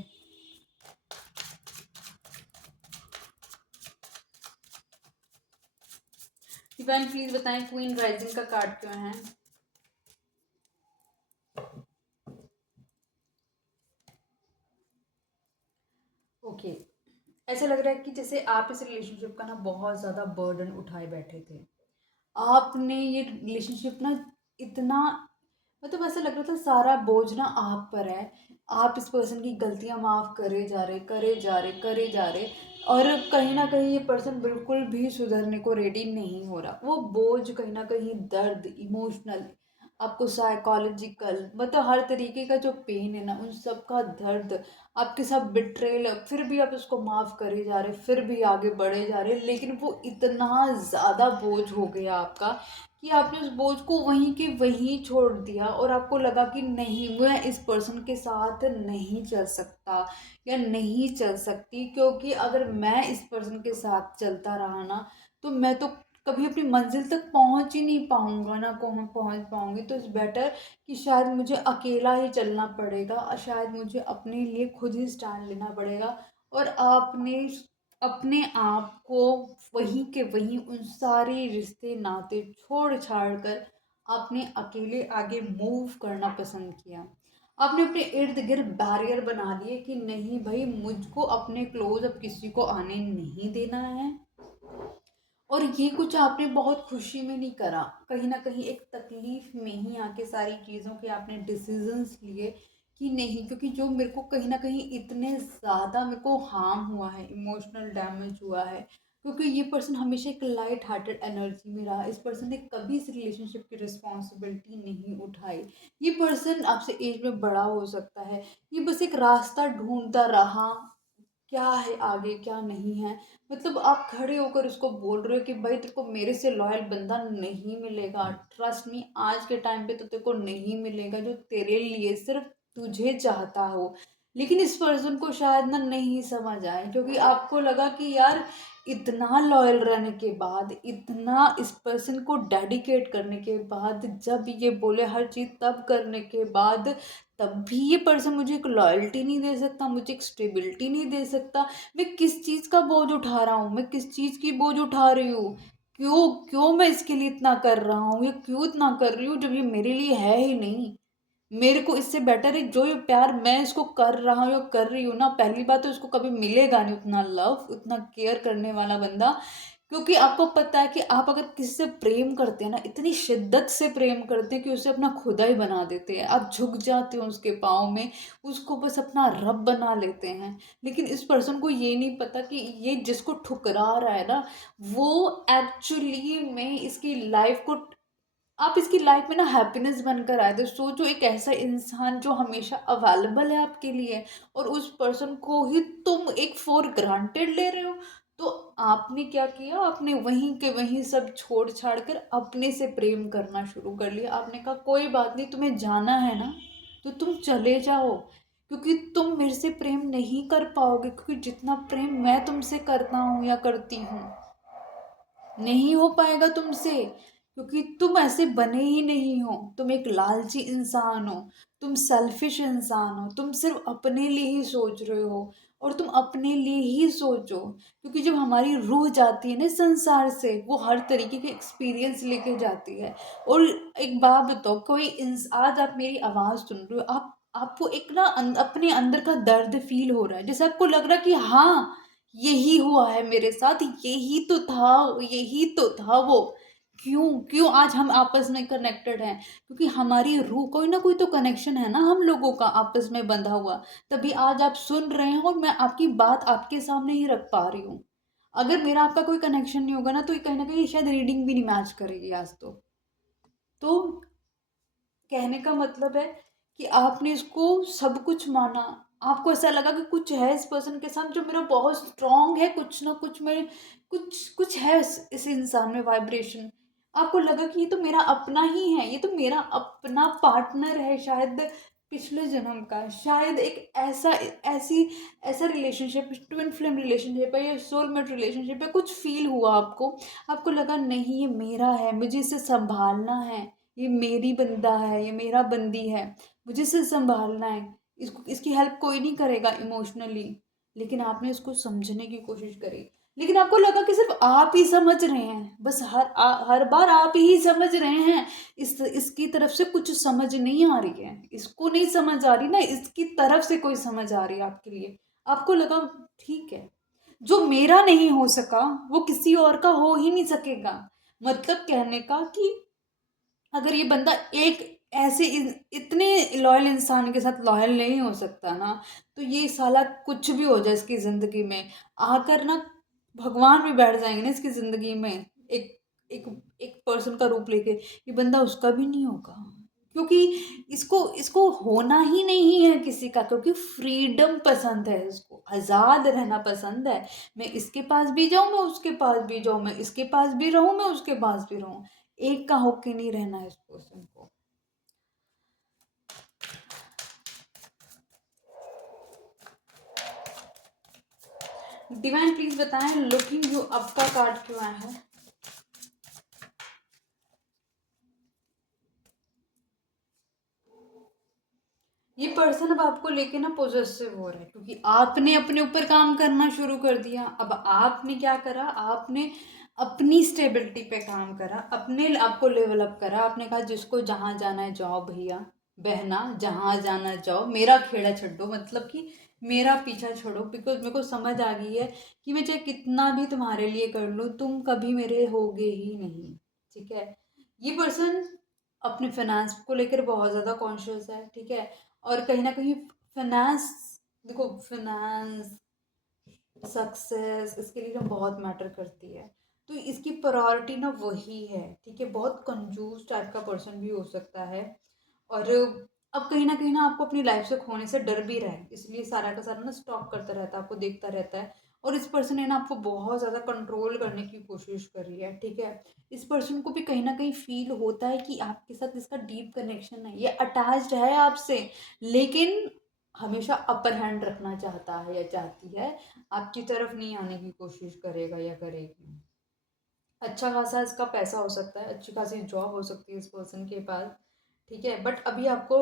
डिवाइन प्लीज बताएं क्वीन राइजिंग का कार्ड क्यों है। ओके। ऐसा लग रहा है कि जैसे आप इस रिलेशनशिप का ना बहुत ज़्यादा बर्डन उठाए बैठे थे। आपने ये रिलेशनशिप ना इतना, मतलब ऐसा लग रहा था सारा बोझ ना आप पर है। आप इस पर्सन की गलतियां माफ़ करे जा रहे, करे जा रहे, करे जा रहे, और कहीं ना कहीं ये पर्सन बिल्कुल भी सुधरने को रेडी नहीं हो रहा। वो बोझ कहीं ना कहीं दर्द, इमोशनल, आपको साइकोलॉजिकल, मतलब हर तरीके का जो पेन है ना, उन सब का दर्द, आपके साथ बिट्रेल, फिर भी आप उसको माफ़ करे जा रहे, फिर भी आगे बढ़े जा रहे, लेकिन वो इतना ज़्यादा बोझ हो गया आपका कि आपने उस बोझ को वहीं के वहीं छोड़ दिया और आपको लगा कि नहीं, मैं इस पर्सन के साथ नहीं चल सकता या नहीं चल सकती, क्योंकि अगर मैं इस पर्सन के साथ चलता रहा ना तो मैं तो कभी अपनी मंजिल तक पहुंच ही नहीं पाऊंगा ना, को मैं पहुंच पाऊंगी। तो इट्स बेटर कि शायद मुझे अकेला ही चलना पड़ेगा और शायद मुझे अपने लिए खुद ही स्टैंड लेना पड़ेगा। और आपने अपने आप को वहीं के वहीं उन सारे रिश्ते नाते छोड़ छाड़ कर आपने अकेले आगे मूव करना पसंद किया। आपने अपने इर्द गिर्द बैरियर बना लिए कि नहीं भाई, मुझको अपने क्लोज अब किसी को आने नहीं देना है। और ये कुछ आपने बहुत खुशी में नहीं करा, कहीं ना कहीं एक तकलीफ में ही आके सारी चीज़ों के आपने डिसीजंस लिए कि नहीं, क्योंकि जो मेरे को कहीं ना कहीं इतने ज़्यादा मेरे को हार्म हुआ है, इमोशनल डैमेज हुआ है, क्योंकि ये पर्सन हमेशा एक लाइट हार्टेड एनर्जी में रहा। इस पर्सन ने कभी इस रिलेशनशिप की रिस्पॉन्सिबिलिटी नहीं उठाई। ये पर्सन आपसे एज में बड़ा हो सकता है, ये बस एक रास्ता ढूंढता रहा, क्या है आगे क्या नहीं है। मतलब आप खड़े होकर उसको बोल रहे हो कि भाई तेरे को मेरे से लॉयल बंदा नहीं मिलेगा, ट्रस्ट मी, आज के टाइम पे तो तेरे को नहीं मिलेगा जो तेरे लिए सिर्फ तुझे चाहता हो। लेकिन इस पर्सन को शायद ना नहीं समझ आए, क्योंकि आपको लगा कि यार इतना लॉयल रहने के बाद, इतना इस पर्सन को डेडिकेट करने के बाद, जब ये बोले हर चीज़ तब करने के बाद, तब भी ये पर्सन मुझे एक लॉयल्टी नहीं दे सकता, मुझे एक स्टेबिलिटी नहीं दे सकता। मैं किस चीज़ का बोझ उठा रहा हूँ, मैं किस चीज़ की बोझ उठा रही हूँ, क्यों क्यों मैं इसके लिए इतना कर रहा हूँ, या क्यों इतना कर रही हूँ जब ये मेरे लिए है ही नहीं। मेरे को इससे बेटर है जो ये प्यार मैं इसको कर रहा हूँ या कर रही हूँ ना, पहली बात तो इसको कभी मिलेगा नहीं उतना लव, उतना केयर करने वाला बंदा। क्योंकि आपको पता है कि आप अगर किसी से प्रेम करते हैं ना, इतनी शिद्दत से प्रेम करते हैं कि उसे अपना खुदा ही बना देते हैं, आप झुक जाते हो उसके पाँव में, उसको बस अपना रब बना लेते हैं। लेकिन इस पर्सन को ये नहीं पता कि ये जिसको ठुकरा रहा है ना, वो एक्चुअली में इसकी लाइफ को, आप इसकी लाइफ में ना हैप्पीनेस बनकर आए थे। सोचो, एक ऐसा इंसान जो हमेशा अवेलेबल है आपके लिए, और उस पर्सन को ही तुम एक फॉर ग्रांटेड ले रहे हो। तो आपने क्या किया, आपने वहीं के वहीं सब छोड़ छाड़ कर अपने से प्रेम करना शुरू कर लिया। आपने कहा कोई बात नहीं, तुम्हें जाना है ना तो तुम चले जाओ, क्योंकि तुम मेरे से प्रेम नहीं कर पाओगे, क्योंकि जितना प्रेम मैं तुमसे करता हूँ या करती हूँ नहीं हो पाएगा तुमसे, क्योंकि तुम ऐसे बने ही नहीं हो। तुम एक लालची इंसान हो, तुम सेल्फिश इंसान हो, तुम सिर्फ अपने लिए ही सोच रहे हो। और तुम अपने लिए ही सोचो, क्योंकि जब हमारी रूह जाती है ना संसार से, वो हर तरीके के एक्सपीरियंस लेके जाती है। और एक बात बताओ, आज आप मेरी आवाज़ सुन रहे हो, आपको एक ना अपने अंदर का दर्द फील हो रहा है, जैसे आपको लग रहा है कि हाँ, यही हुआ है मेरे साथ, यही तो था वो। क्यों क्यों आज हम आपस में कनेक्टेड हैं? क्योंकि हमारी रूह, कोई ना कोई तो कनेक्शन है ना हम लोगों का आपस में बंधा हुआ। तभी आज आप सुन रहे हैं और मैं आपकी बात आपके सामने ही रख पा रही हूँ। अगर मेरा आपका कोई कनेक्शन नहीं होगा ना, तो ये कहीं ना कहीं शायद रीडिंग भी नहीं मैच करेगी आज तो कहने का मतलब है कि आपने इसको सब कुछ माना। आपको ऐसा लगा कि कुछ है इस पर्सन के साथ जो मेरा बहुत स्ट्रांग है, कुछ ना कुछ में कुछ कुछ है इस इंसान में वाइब्रेशन। आपको लगा कि ये तो मेरा अपना ही है, ये तो मेरा अपना पार्टनर है, शायद पिछले जन्म का, शायद एक ऐसा रिलेशनशिप, ट्विन फ्लेम रिलेशनशिप है या सोलमेट रिलेशनशिप है, कुछ फील हुआ आपको। आपको लगा नहीं, ये मेरा है, मुझे इसे संभालना है, ये मेरी बंदा है, ये मेरा बंदी है, मुझे इसे संभालना है, इसको, इसकी हेल्प कोई नहीं करेगा इमोशनली। लेकिन आपने उसको समझने की कोशिश करी, लेकिन आपको लगा कि सिर्फ आप ही समझ रहे हैं, बस हर बार आप ही समझ रहे हैं। इसकी तरफ से कुछ समझ नहीं आ रही है, इसको नहीं समझ आ रही ना, इसकी तरफ से कोई समझ आ रही है आपके लिए। आपको लगा ठीक है, जो मेरा नहीं हो सका वो किसी और का हो ही नहीं सकेगा। मतलब कहने का कि अगर ये बंदा एक इतने लॉयल इंसान के साथ लॉयल नहीं हो सकता ना, तो ये साला कुछ भी हो जाए इसकी ज़िंदगी में, आकर ना भगवान भी बैठ जाएंगे ना इसकी ज़िंदगी में, एक एक एक पर्सन का रूप लेके, ये बंदा उसका भी नहीं होगा। क्योंकि इसको इसको होना ही नहीं है किसी का, क्योंकि फ्रीडम पसंद है, इसको आज़ाद रहना पसंद है। मैं इसके पास भी जाऊँ, मैं उसके पास भी जाऊँ, मैं इसके पास भी रहूँ, मैं उसके पास भी रहूँ, एक का होके नहीं रहना है इस पर्सन को। डिवाइन प्लीज बताएं, लुकिंग यू अप का कार्ड क्यों आया है? ये पर्सन अब आपको लेके ना पॉजेसिव हो रहा है, क्योंकि आपने अपने ऊपर काम करना शुरू कर दिया। अब आपने क्या करा, आपने अपनी स्टेबिलिटी पे काम करा, अपने आपको लेवल अप करा। आपने कहा जिसको जहाँ जाना है जाओ भैया बहना, जहाँ जाना जाओ, मेरा खेड़ा छड्डो, मतलब कि मेरा पीछा छोड़ो, बिकॉज मेरे को समझ आ गई है कि मैं चाहे कितना भी तुम्हारे लिए कर लूँ, तुम कभी मेरे होगे ही नहीं। ठीक है, ये पर्सन अपने फाइनेंस को लेकर बहुत ज़्यादा कॉन्शियस है। ठीक है, और कहीं ना कहीं फाइनेंस, देखो फाइनेंस, सक्सेस इसके लिए ना बहुत मैटर करती है, तो इसकी प्रायोरिटी ना वही है। ठीक है, बहुत कंजूस टाइप का पर्सन भी हो सकता है। और अब कहीं ना आपको अपनी लाइफ से खोने से डर भी रहा है, इसलिए सारा का सारा ना स्टॉक करता रहता है, आपको देखता रहता है। और इस पर्सन ने ना आपको बहुत ज़्यादा कंट्रोल करने की कोशिश करी है। ठीक है, इस पर्सन को भी कहीं ना कहीं फील होता है कि आपके साथ इसका डीप कनेक्शन है, ये अटैच्ड है आपसे, लेकिन हमेशा अपर हैंड रखना चाहता है या चाहती है, आपकी तरफ नहीं आने की कोशिश करेगा या करेगी। अच्छा खासा इसका पैसा हो सकता है, अच्छी खासी जॉब हो सकती है इस पर्सन के पास। ठीक है, बट अभी आपको,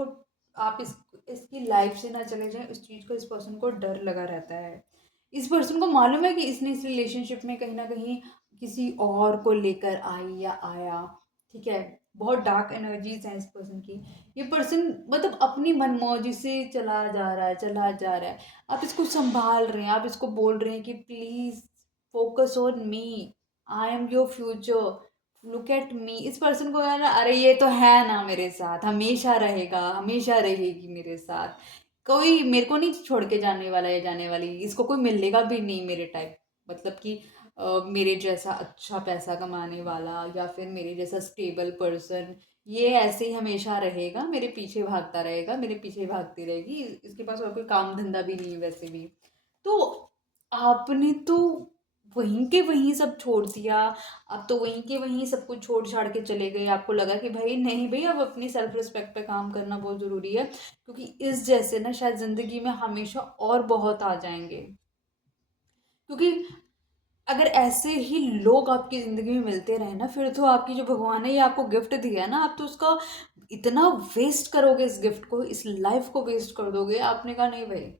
आप इसकी लाइफ से ना चले जाएं, उस चीज़ का इस पर्सन को डर लगा रहता है। इस पर्सन को मालूम है कि इसने इस रिलेशनशिप में कहीं ना कहीं किसी और को लेकर आई या आया। ठीक है, बहुत डार्क एनर्जीज हैं इस पर्सन की। ये पर्सन मतलब अपनी मनमौजी से चला जा रहा है, चला जा रहा है। आप इसको संभाल रहे हैं, आप इसको बोल रहे हैं कि please focus on me, I am your future, look at me. इस पर्सन को है ना, अरे ये तो है ना मेरे साथ, हमेशा रहेगा, हमेशा रहेगी मेरे साथ, कोई मेरे को नहीं छोड़ के जाने वाला है, जाने वाली, इसको कोई मिलेगा भी नहीं मेरे टाइप, मतलब कि मेरे जैसा अच्छा पैसा कमाने वाला या फिर मेरे जैसा स्टेबल पर्सन। ये ऐसे ही हमेशा रहेगा, मेरे पीछे भागता रहेगा, मेरे पीछे भागती रहेगी, इसके पास और कोई काम धंधा भी नहीं है वैसे भी। तो आपने तो वहीं के वहीं सब छोड़ दिया, आप तो वहीं के वहीं सब कुछ छोड़ छाड़ के चले गए। आपको लगा कि भाई नहीं भाई, अब अपनी सेल्फ रिस्पेक्ट पे काम करना बहुत ज़रूरी है, क्योंकि इस जैसे ना शायद ज़िंदगी में हमेशा और बहुत आ जाएंगे। क्योंकि अगर ऐसे ही लोग आपकी ज़िंदगी में मिलते रहे ना, फिर तो आपकी जो भगवान ने ये आपको गिफ्ट दिया है ना, आप तो उसका इतना वेस्ट करोगे, इस गिफ्ट को, इस लाइफ को वेस्ट कर दोगे। आपने कहा नहीं भाई,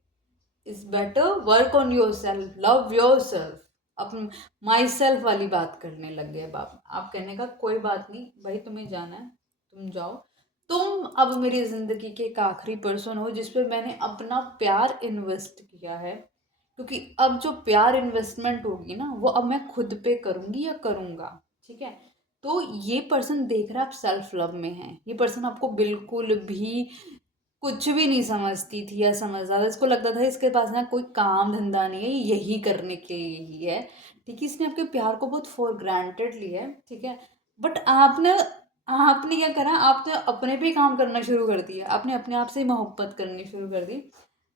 is better work on your self, love your self. Upon my self वाली बात करने लग गए बाप। आप कहने का कोई बात नहीं भाई, तुम्हें जाना है तुम जाओ। तुम अब मेरी ज़िंदगी के एक आखिरी पर्सन हो जिस पर मैंने अपना प्यार इन्वेस्ट किया है, क्योंकि अब जो प्यार इन्वेस्टमेंट होगी ना वो अब मैं खुद पे करूँगी या करूँगा, ठीक है। तो ये पर्सन देख रहा है आप सेल्फ लव में हैं, ये पर्सन आपको बिल्कुल भी कुछ भी नहीं समझती थी या समझता था। इसको लगता था इसके पास ना कोई काम धंधा नहीं है, ये यही करने के लिए ही है, ठीक है। इसने आपके प्यार को बहुत फॉर ग्रांटेड लिया है, ठीक है। बट आपने आपने क्या करा, आपने अपने पे ही काम करना शुरू कर दिया, आपने अपने आप से ही मोहब्बत करनी शुरू कर दी।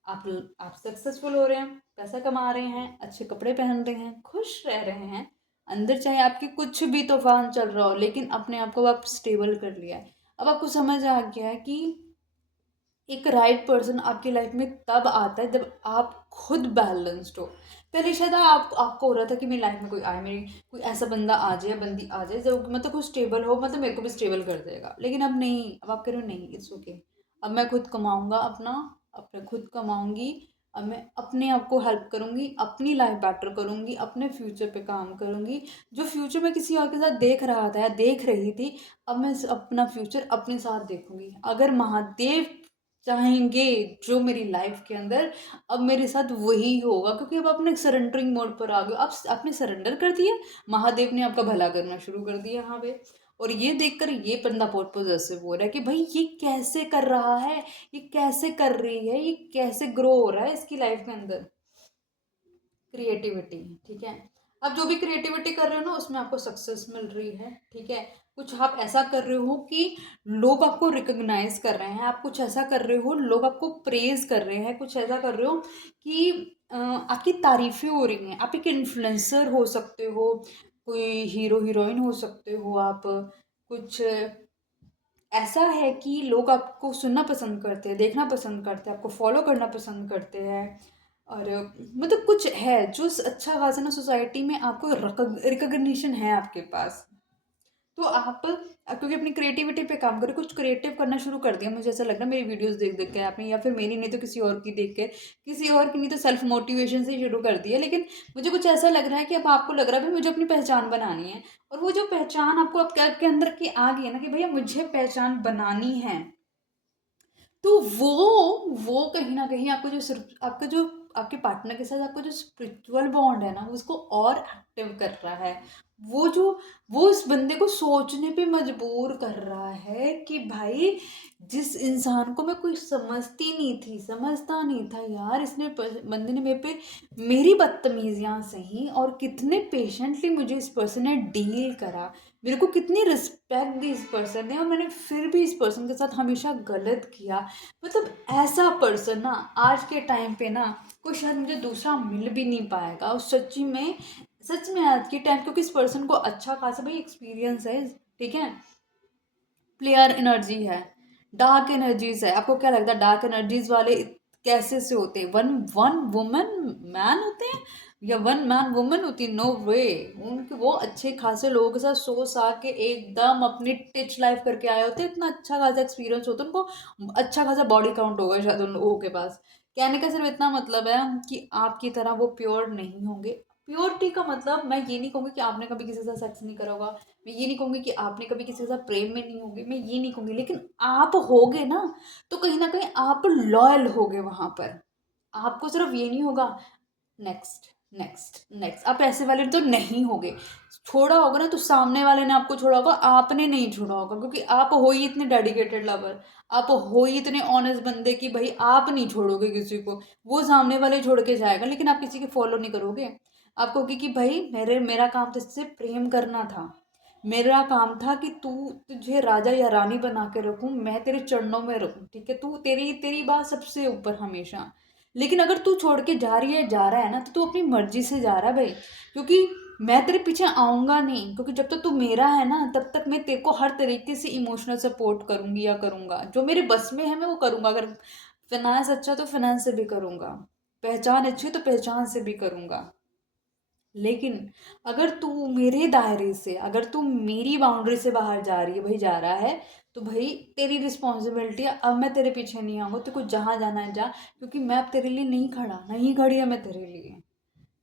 आप आप सक्सेसफुल हो रहे हैं, पैसा कमा रहे हैं, अच्छे कपड़े पहन रहे हैं, खुश रह रहे हैं, अंदर चाहे आपके कुछ भी तूफान चल रहा हो, लेकिन अपने आप को आप स्टेबल कर लिया है। अब आपको समझ आ गया है कि एक राइट पर्सन आपकी लाइफ में तब आता है जब आप खुद बैलेंस्ड हो। पहले शायद आपको हो रहा था कि मेरी लाइफ में कोई आए, मेरी कोई ऐसा बंदा आ जाए या बंदी आ जाए जो मतलब कुछ स्टेबल हो, मतलब मेरे को भी स्टेबल कर देगा। लेकिन अब नहीं, अब आप कह रहे हो नहीं इट्स ओके, अब मैं खुद कमाऊंगा अपना, अपने खुद कमाऊंगी। अब मैं अपने आप को हेल्प करूंगी, अपनी लाइफ बेटर करूंगी, अपने फ्यूचर पे काम करूंगी। जो फ्यूचर में किसी और के साथ देख रहा था या देख रही थी, अब मैं अपना फ्यूचर अपने साथ देखूंगी। अगर महादेव चाहेंगे जो मेरी लाइफ के अंदर, अब मेरे साथ वही होगा, क्योंकि अब आपने सरेंडरिंग मोड पर आ गए, अब आपने सरेंडर कर दिया, महादेव ने आपका भला करना शुरू कर दिया यहाँ पे। और ये देखकर ये बंदा बहुत पॉजेसिव हो रहा है कि भाई ये कैसे कर रहा है, ये कैसे कर रही है, ये कैसे ग्रो हो रहा है इसकी लाइफ के अंदर। क्रिएटिविटी, ठीक है। अब जो भी क्रिएटिविटी कर रहे हो ना उसमें आपको सक्सेस मिल रही है, ठीक है। कुछ आप ऐसा कर रहे हो कि लोग आपको रिकॉग्नाइज कर रहे हैं, आप कुछ ऐसा कर रहे हो लोग आपको प्रेज कर रहे हैं, कुछ ऐसा कर रहे हो कि आपकी तारीफें हो रही हैं। आप एक इन्फ्लुएंसर हो सकते हो, कोई हीरो हीरोइन हो सकते हो आप, कुछ ऐसा है कि लोग आपको सुनना पसंद करते हैं, देखना पसंद करते हैं, आपको फॉलो करना पसंद करते हैं। और मतलब कुछ है जो अच्छा खासा ना सोसाइटी में आपको रिकॉग्निशन है आपके पास। तो आप क्योंकि अपनी क्रिएटिविटी पे काम करो, कुछ क्रिएटिव करना शुरू कर दिया, मुझे ऐसा लग रहा है मेरी वीडियोस देख देख के आपने, या फिर मेरी नहीं तो किसी और की देख के, किसी और की नहीं तो सेल्फ मोटिवेशन से शुरू कर दिया। लेकिन मुझे कुछ ऐसा लग रहा है कि अब आपको लग रहा है भाई मुझे अपनी पहचान बनानी है, और वो जो पहचान आपको आपके अंदर की आ गई है ना कि भैया मुझे पहचान बनानी है, तो वो कहीं न कहीं आपको जो सिर्फ आपका जो आपके पार्टनर के साथ आपका जो स्पिरिचुअल बॉन्ड है ना, उसको और एक्टिव कर रहा है। वो जो वो इस बंदे को सोचने पे मजबूर कर रहा है कि भाई जिस इंसान को मैं कोई समझती नहीं थी, समझता नहीं था यार, इसने बंदे ने मेरे पे मेरी बदतमीजियाँ सही और कितने पेशेंटली मुझे इस पर्सन ने डील करा, मेरे को कितनी रिस्पेक्ट दी इस पर्सन ने, और मैंने फिर भी इस पर्सन के साथ हमेशा गलत किया। मतलब ऐसा पर्सन ना आज के टाइम पे ना कोई शायद मुझे दूसरा मिल भी नहीं पाएगा। और सच में आज के टाइम, क्योंकि इस पर्सन को अच्छा खासा भाई एक्सपीरियंस है, ठीक है। प्लेयर एनर्जी है, डार्क एनर्जीज है। आपको क्या लगता है डार्क एनर्जीज वाले कैसे से होते हैं? वन वन वुमन मैन होते हैं या वन मैन वुमन होती है? नो वे। उनके वो अच्छे खासे लोगों के साथ सो सा के एकदम अपनी टिच लाइफ करके आए होते हैं, इतना अच्छा खासा एक्सपीरियंस होता है उनको, अच्छा खासा बॉडी काउंट होगा शायद उन लोगों के पास। कहने का सिर्फ इतना मतलब है कि आपकी तरह वो प्योर नहीं होंगे। प्योरिटी का मतलब मैं ये नहीं कहूँगी कि आपने कभी किसी के साथ सेक्स नहीं करा होगा, मैं ये नहीं कहूँगी कि आपने कभी किसी के साथ प्रेम में नहीं होंगे, मैं ये नहीं कहूँगी, लेकिन आप होगे ना तो कहीं ना कहीं आप लॉयल होगे वहां पर। आपको सिर्फ ये नहीं होगा नेक्स्ट नेक्स्ट नेक्स्ट, आप ऐसे वाले तो नहीं होगे। छोड़ा होगा ना तो सामने वाले ने आपको छोड़ा होगा, आपने नहीं छोड़ा होगा, क्योंकि आप हो ही इतने डेडिकेटेड लवर, आप हो ही इतने ऑनेस्ट बंदे कि भाई आप नहीं छोड़ोगे किसी को। वो सामने वाले छोड़ के जाएगा लेकिन आप किसी के फॉलो नहीं करोगे। आप कहोगे कि भाई मेरा काम तो इससे प्रेम करना था, मेरा काम था कि तुझे राजा या रानी बना के रखूं, मैं तेरे चरणों में रहूं, ठीक है। तू तेरी तेरी बात सबसे ऊपर हमेशा। लेकिन अगर तू छोड़ के जा रहा है ना तो तू अपनी मर्जी से जा रहा है भाई, क्योंकि मैं तेरे पीछे आऊंगा नहीं, क्योंकि जब तक तू मेरा है ना तब तक मैं तेरे को हर तरीके से इमोशनल सपोर्ट करूंगी या करूंगा, जो मेरे बस में है मैं वो करूंगा। अगर फाइनेंस अच्छा तो फाइनेंस से भी करूंगा, पहचान अच्छी है तो पहचान से भी करूंगा। लेकिन अगर तू मेरे दायरे से, अगर तू मेरी बाउंड्री से बाहर जा रही है भाई, जा रहा है, तो भाई तेरी रिस्पॉन्सिबिलिटी है, अब मैं तेरे पीछे नहीं आऊँगा, तेरे को जहाँ जाना है जा, क्योंकि मैं अब तेरे लिए नहीं खड़ा, नहीं खड़ी है मैं तेरे लिए।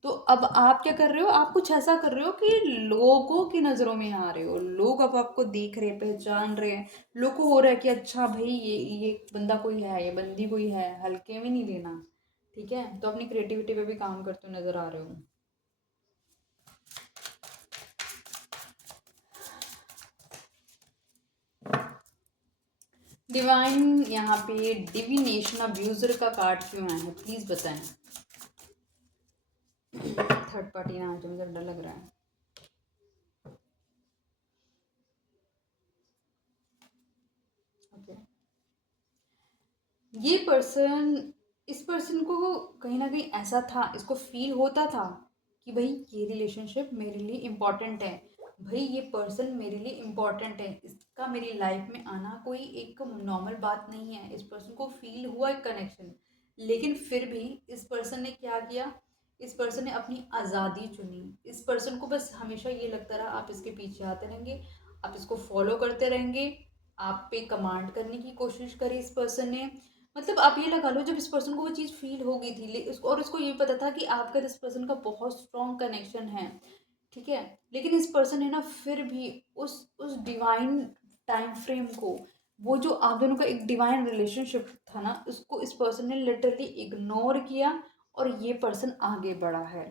तो अब आप क्या कर रहे हो, आप कुछ ऐसा कर रहे हो कि लोगों की नज़रों में आ रहे हो, लोग अब आपको देख रहे हैं, पहचान रहे हैं, लोग को हो रहा है कि अच्छा भाई ये बंदा कोई है, ये बंदी कोई है, हल्के में नहीं लेना। ठीक है, तो अपनी क्रिएटिविटी पे भी काम करते हुए नज़र आ रहे हो। डिवाइन यहाँ पे डिविनेशन अब्यूजर का कार्ड क्यों आया है, प्लीज बताएं। थर्ड पार्टी ना, जो मुझे डर लग रहा है। ओके, ये पर्सन, इस पर्सन को कहीं ना कहीं ऐसा था, इसको फील होता था कि भाई ये रिलेशनशिप मेरे लिए इम्पोर्टेंट है, भाई ये पर्सन मेरे लिए इम्पोर्टेंट है, इसका मेरी लाइफ में आना कोई एक नॉर्मल बात नहीं है। इस पर्सन को फील हुआ एक कनेक्शन, लेकिन फिर भी इस पर्सन ने क्या किया, इस पर्सन ने अपनी आज़ादी चुनी। इस पर्सन को बस हमेशा ये लगता रहा आप इसके पीछे आते रहेंगे, आप इसको फॉलो करते रहेंगे, आप पे कमांड करने की कोशिश करी इस पर्सन ने। मतलब आप ये लगा लो, जब इस पर्सन को वो चीज़ फील हो गई थी उसको, और उसको ये पता था कि आपका इस पर्सन का बहुत स्ट्रॉन्ग कनेक्शन है, ठीक है, लेकिन इस पर्सन ने ना फिर भी उस डिवाइन टाइम फ्रेम को, वो जो आप दोनों का एक डिवाइन रिलेशनशिप था ना, उसको इस पर्सन ने लिटरली इग्नोर किया और ये पर्सन आगे बढ़ा है।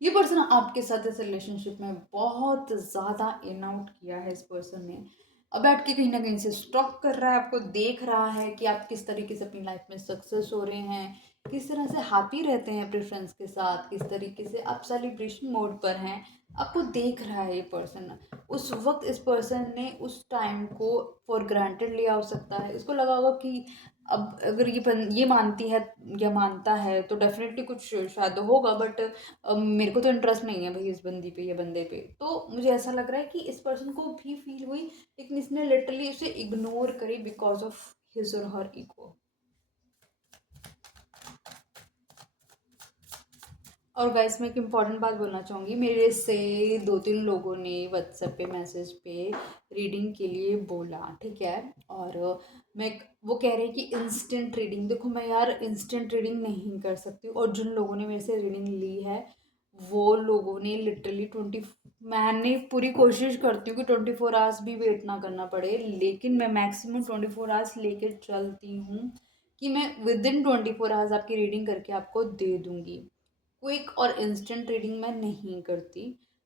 ये पर्सन आपके साथ इस रिलेशनशिप में बहुत ज़्यादा इन आउट किया है। इस पर्सन ने अब बैठ के कहीं ना कहीं से स्टॉक कर रहा है, आपको देख रहा है कि आप किस तरीके से अपनी लाइफ में सक्सेस हो रहे हैं, किस तरह से हैप्पी रहते हैं अपने फ्रेंड्स के साथ, किस तरीके से आप सेलिब्रेशन मोड पर हैं, आपको देख रहा है ये पर्सन। उस वक्त इस पर्सन ने उस टाइम को फॉर ग्रांटेड लिया हो सकता है, इसको लगा होगा कि अब अगर ये मानती है या मानता है तो डेफिनेटली कुछ शायद होगा, बट मेरे को तो इंटरेस्ट नहीं है भाई इस बंदी पे या बंदे पे। तो मुझे ऐसा लग रहा है कि इस पर्सन को भी फील हुई, लेकिन इसने लिटरली उसे इग्नोर करी बिकॉज ऑफ हिज और हर ईगो। और गाइस मैं एक इम्पॉर्टेंट बात बोलना चाहूँगी, मेरे से दो तीन लोगों ने व्हाट्सएप पे मैसेज पे रीडिंग के लिए बोला, ठीक है, और मैं, वो कह रहे हैं कि इंस्टेंट रीडिंग, देखो मैं यार इंस्टेंट रीडिंग नहीं कर सकती, और जिन लोगों ने मेरे से रीडिंग ली है वो लोगों ने लिटरली मैंने पूरी कोशिश करती हूँ कि 24 आवर्स भी वेट ना करना पड़े, लेकिन मैं मैक्सिमम 24 आवर्स लेके चलती हूँ कि मैं विद इन 24 आवर्स आपकी रीडिंग करके आपको दे दूँगी। क्विक और इंस्टेंट रीडिंग मैं नहीं करती।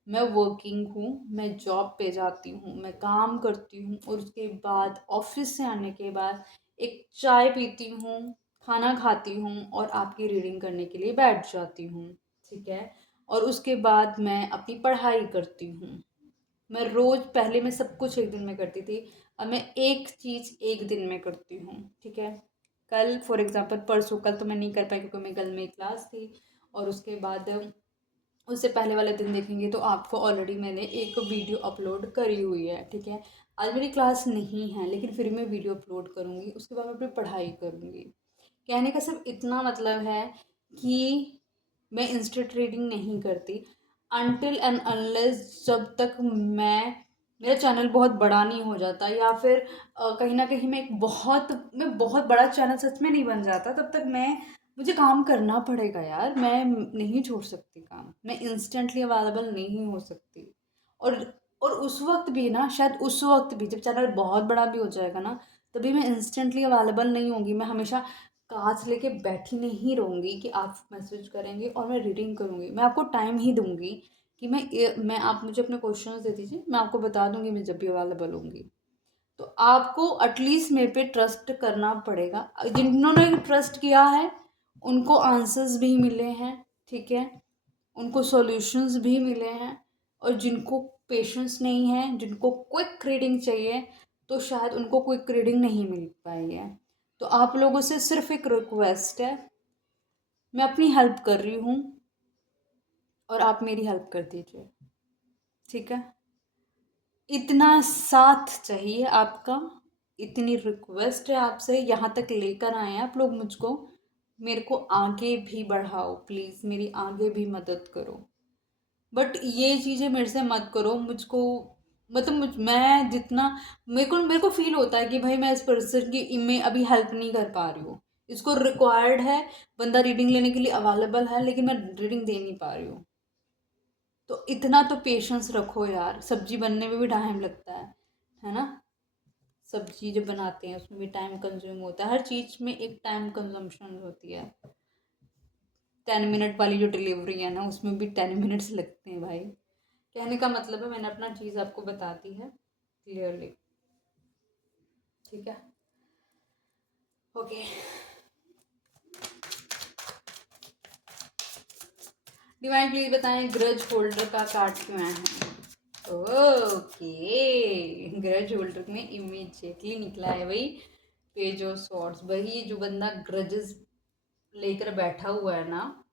मैं वर्किंग हूँ, मैं जॉब पे जाती हूँ, मैं काम करती हूँ, और उसके बाद ऑफिस से आने के बाद एक चाय पीती हूँ, खाना खाती हूँ और आपकी रीडिंग करने के लिए बैठ जाती हूँ, ठीक है, और उसके बाद मैं अपनी पढ़ाई करती हूँ। मैं रोज़, पहले मैं सब कुछ एक दिन में करती थी, अब मैं एक चीज़ एक दिन में करती हूँ, ठीक है। कल फॉर एग्जांपल, परसों, कल तो मैं नहीं कर पाई क्योंकि मैं कल में क्लास थी, और उसके बाद उससे पहले वाले दिन देखेंगे तो आपको ऑलरेडी मैंने एक वीडियो अपलोड करी हुई है, ठीक है। आज मेरी क्लास नहीं है लेकिन फिर मैं वीडियो अपलोड करूँगी, उसके बाद मैं अपनी पढ़ाई करूँगी। कहने का सिर्फ इतना मतलब है कि मैं इंस्टेंट रीडिंग नहीं करती अनटिल एंड अनलेस, जब तक मेरा चैनल बहुत बड़ा नहीं हो जाता, या फिर कहीं ना कहीं मैं बहुत बड़ा चैनल सच में नहीं बन जाता, तब तक मुझे काम करना पड़ेगा यार, मैं नहीं छोड़ सकती काम, मैं इंस्टेंटली अवेलेबल नहीं हो सकती। और और उस वक्त भी ना, शायद उस वक्त भी जब चैनल बहुत बड़ा भी हो जाएगा ना, तभी मैं इंस्टेंटली अवेलेबल नहीं होंगी, मैं हमेशा कांच लेके बैठी नहीं रहूँगी कि आप मैसेज करेंगे और मैं रीडिंग करूँगी। मैं आपको टाइम ही दूँगी कि मैं आप मुझे अपने क्वेश्चंस दे दीजिए, मैं आपको बता दूँगी मैं जब भी अवेलेबल होंगी। तो आपको एटलीस्ट मेरे पे ट्रस्ट करना पड़ेगा। जिन्होंने ट्रस्ट किया है उनको आंसर्स भी मिले हैं, ठीक है, उनको सॉल्यूशंस भी मिले हैं, और जिनको पेशेंस नहीं है, जिनको क्विक रीडिंग चाहिए, तो शायद उनको क्विक रीडिंग नहीं मिल पाई है। तो आप लोगों से सिर्फ एक रिक्वेस्ट है, मैं अपनी हेल्प कर रही हूँ और आप मेरी हेल्प कर दीजिए, ठीक है। इतना साथ चाहिए आपका, इतनी रिक्वेस्ट है आपसे, यहाँ तक लेकर आए हैं आप लोग मुझको, मेरे को आगे भी बढ़ाओ प्लीज़, मेरी आगे भी मदद करो। बट ये चीज़ें मेरे से मत करो, मुझको मतलब मैं जितना मेरे को फील होता है कि भाई मैं इस पर्सन की मैं अभी हेल्प नहीं कर पा रही हूँ, इसको रिक्वायर्ड है, बंदा रीडिंग लेने के लिए अवेलेबल है, लेकिन मैं रीडिंग दे नहीं पा रही हूँ। तो इतना तो पेशेंस रखो यार, सब्जी बनने में भी टाइम लगता है ना। सब्जी जब बनाते हैं उसमें भी टाइम कंज्यूम होता है, हर चीज़ में एक टाइम कंजम्पशन होती है। 10 मिनट वाली जो डिलीवरी है ना, उसमें भी 10 मिनट्स लगते हैं भाई। कहने का मतलब है, मैंने अपना चीज़ आपको बता दी है क्लियरली। ठीक है, ओके। डिवाइन प्लीज बताएं ग्रज होल्डर का कार्ड क्यों आया है। ओके, ग्रज होल्डर में इमीडिएटली निकला है भाई पेज ऑफ सॉर्ड्स। वही जो बंदा ग्रजेस लेकर बैठा हुआ है ना,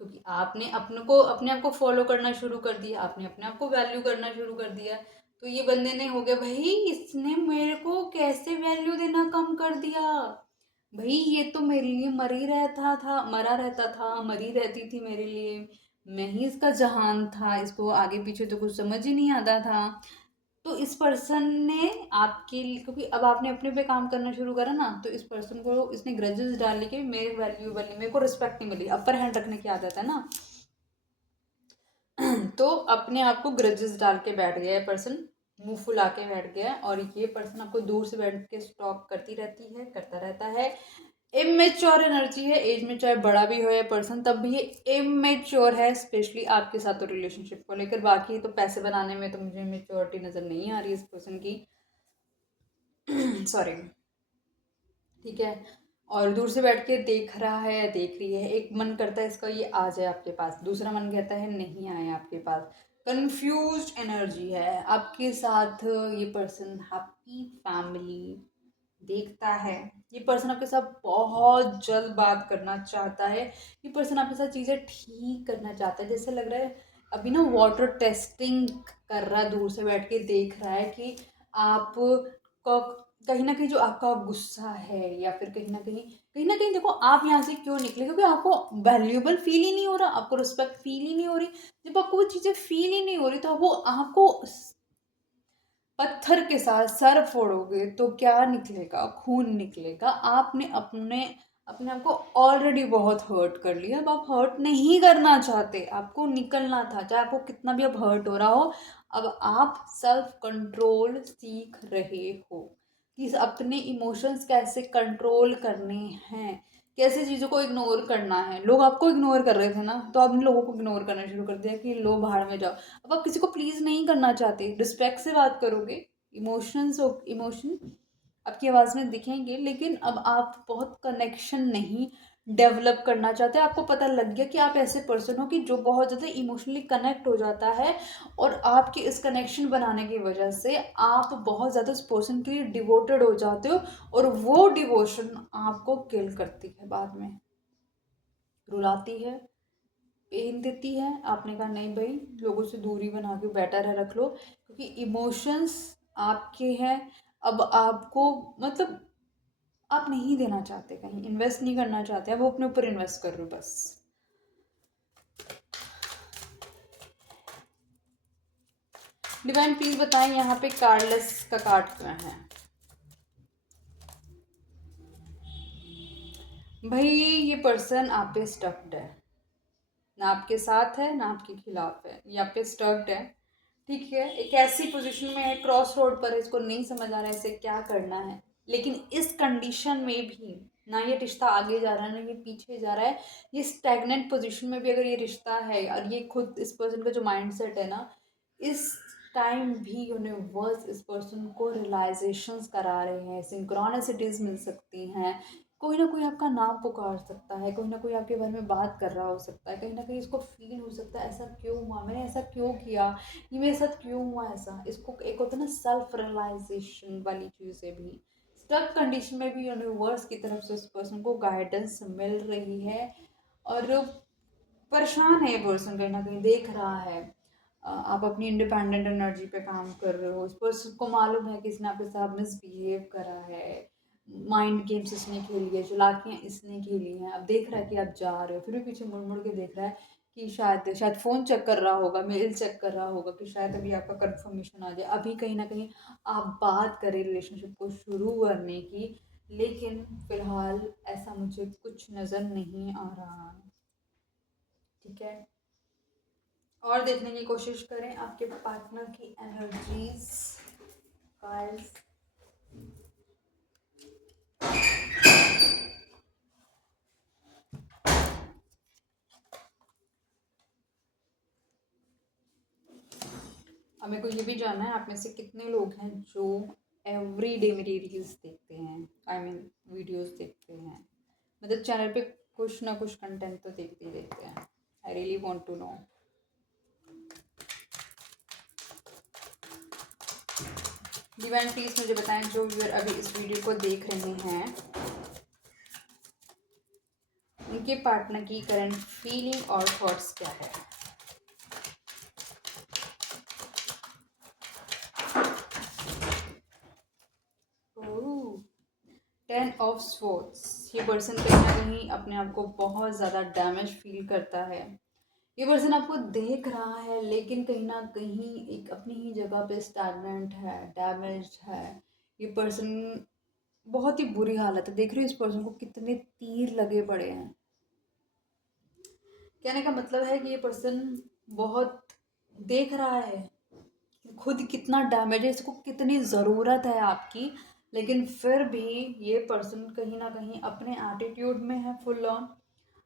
क्योंकि आपने अपने आप को फॉलो करना शुरू कर दिया, आपने अपने आप को वैल्यू करना शुरू कर दिया, तो ये बंदे ने हो गया भाई इसने मेरे को कैसे वैल्यू देना कम कर दिया। भाई ये तो मेरे लिए मरा रहता था, मरी रहती थी मेरे लिए, मैं ही इसका जहान था, इसको आगे पीछे तो कुछ समझ ही नहीं आता था। तो इस पर्सन ने आपके लिए, क्योंकि अब आपने अपने पे काम करना शुरू करा ना, तो इस पर्सन को इसने ग्रजेस डालने के मेरे वैल्यूएबल नहीं, मेरे को रिस्पेक्ट नहीं मिली, अपर हैंड रखने की आदत है ना। तो अपने आप को ग्रजेस डाल के बैठ गया है पर्सन, मुंह फुला के बैठ गया है, और ये पर्सन आपको दूर से बैठ के स्टॉक करता रहता है। इमेच्योर एनर्जी है, एज में चाहे बड़ा भी हो ये पर्सन, तब भी ये इमेच्योर है, स्पेशली आपके साथ तो रिलेशनशिप को लेकर। बाकी तो पैसे बनाने में तो मुझे इमेच्योरिटी नज़र नहीं आ रही इस पर्सन की। सॉरी। ठीक है, और दूर से बैठ के देख रहा है, देख रही है, एक मन करता है इसका ये आ जाए आपके पास, दूसरा मन कहता है नहीं आए आपके पास। कंफ्यूज्ड एनर्जी है आपके साथ। ये पर्सन हैप्पी फैमिली देखता है, ये पर्सन आपके साथ बहुत जल्द बात करना चाहता है, ये पर्सन आपके साथ चीज़ें ठीक करना चाहता है। जैसे लग रहा है अभी ना वाटर टेस्टिंग कर रहा है, दूर से बैठ के देख रहा है कि आप को कहीं ना कहीं जो आपका गुस्सा है, या फिर कहीं ना कहीं देखो आप यहाँ से क्यों निकले, क्योंकि आपको वैल्यूएबल फील ही नहीं हो रहा, आपको रिस्पेक्ट फील ही नहीं हो रही। जब आपको वो चीज़ें फील ही नहीं हो रही, तो वो आपको पत्थर के साथ सर फोड़ोगे तो क्या निकलेगा, खून निकलेगा। आपने अपने अपने आप को ऑलरेडी बहुत हर्ट कर लिया, अब आप हर्ट नहीं करना चाहते, आपको निकलना था, चाहे आपको कितना भी अब हर्ट हो रहा हो। अब आप सेल्फ कंट्रोल सीख रहे हो कि अपने इमोशंस कैसे कंट्रोल करने हैं, कैसे चीज़ों को इग्नोर करना है। लोग आपको इग्नोर कर रहे थे ना, तो आपने लोगों को इग्नोर करना शुरू कर दिया कि लो भाड़ में जाओ। अब आप किसी को प्लीज़ नहीं करना चाहते, रिस्पेक्ट से बात करोगे, इमोशन आपकी आवाज़ में दिखेंगे, लेकिन अब आप बहुत कनेक्शन नहीं डेवलप करना चाहते। आपको पता लग गया कि आप ऐसे पर्सन हो कि जो बहुत ज़्यादा इमोशनली कनेक्ट हो जाता है, और आपके इस कनेक्शन बनाने की वजह से आप बहुत ज़्यादा उस पर्सन के लिए डिवोटेड हो जाते हो, और वो डिवोशन आपको किल करती है बाद में, रुलाती है, पेन देती है। आपने कहा नहीं भाई, लोगों से दूरी बना के बेटर है रख लो, क्योंकि इमोशंस आपके हैं। अब आपको मतलब आप नहीं देना चाहते, कहीं इन्वेस्ट नहीं करना चाहते, आप वो अपने ऊपर इन्वेस्ट कर रहे हो बस। डिवाइन प्लीज बताएं यहाँ पे कार्डलेस का कार्ड क्या है। भाई ये पर्सन आप पे स्टक्ड है, ना आपके साथ है ना आपके खिलाफ है, ये आप पे स्टक्ड है। ठीक है, एक ऐसी पोजीशन में है, क्रॉस रोड पर है, इसको नहीं समझ आ रहा है इसे क्या करना है। लेकिन इस कंडीशन में भी ना ये रिश्ता आगे जा रहा है ना ये पीछे जा रहा है, ये स्टैग्नेंट पोजीशन में भी अगर ये रिश्ता है, और ये खुद इस पर्सन का जो माइंड सेट है ना, इस टाइम भी यूनिवर्स इस पर्सन को रियलाइजेशंस करा रहे हैं, सिंक्रोनिसिटीज मिल सकती हैं, कोई ना कोई आपका नाम पुकार सकता है, कोई ना कोई आपके बारे में बात कर रहा हो सकता है, कहीं ना कहीं इसको फील हो सकता है ऐसा क्यों हुआ, मैंने ऐसा क्यों किया, ये मेरे साथ क्यों हुआ ऐसा। इसको एक होता है ना सेल्फ रियलाइजेशन वाली चीज़ें भी, स्टक कंडीशन में भी यूनिवर्स की तरफ से इस पर्सन को गाइडेंस मिल रही है, और परेशान है ये पर्सन, कहीं ना कहीं देख रहा है आप अपनी इंडिपेंडेंट एनर्जी पे काम कर रहे हो, इस पर्सन को मालूम है कि इसने आपके साथ मिसबिहेव करा है, माइंड गेम्स इसने खेली है, चालाकियाँ इसने खेली हैं। अब देख रहा है कि आप जा रहे हो, फिर भी पीछे मुड़ मुड़ के देख रहा है कि शायद शायद फ़ोन चेक कर रहा होगा, मेल चेक कर रहा होगा कि शायद अभी आपका कंफर्मेशन आ जाए, अभी कहीं ना कहीं आप बात करें रिलेशनशिप को शुरू करने की। लेकिन फिलहाल ऐसा मुझे कुछ नज़र नहीं आ रहा है। ठीक है, और देखने की कोशिश करें आपके पार्टनर की एनर्जीज गाइस। अब मेरे को ये भी जानना है आप में से कितने लोग हैं जो एवरी डे मेरी रील्स देखते हैं, आई मीन वीडियोस देखते हैं। मतलब चैनल पे कुछ ना कुछ कंटेंट तो देखते ही देखते हैं। I really want to know. Divine please मुझे बताएं, जो व्यूअर अभी इस वीडियो को देख रहे हैं, उनके पार्टनर की करंट फीलिंग और थॉट्स क्या है। ओह, 10 ऑफ स्वॉर्ड्स। ये पर्सन कहीं ना कहीं अपने आप को बहुत ज़्यादा डैमेज फील करता है। ये पर्सन आपको देख रहा है लेकिन कहीं ना कहीं एक अपनी ही जगह पे स्टैग्नेंट है, डैमेज है। ये पर्सन बहुत ही बुरी हालत है। देख रहे हो इस पर्सन को कितने तीर लगे पड़े हैं। कहने का मतलब है कि ये पर्सन बहुत देख रहा है खुद कितना डैमेज है, इसको कितनी ज़रूरत है आपकी। लेकिन फिर भी ये पर्सन कहीं ना कहीं अपने एटीट्यूड में है, फुल ऑन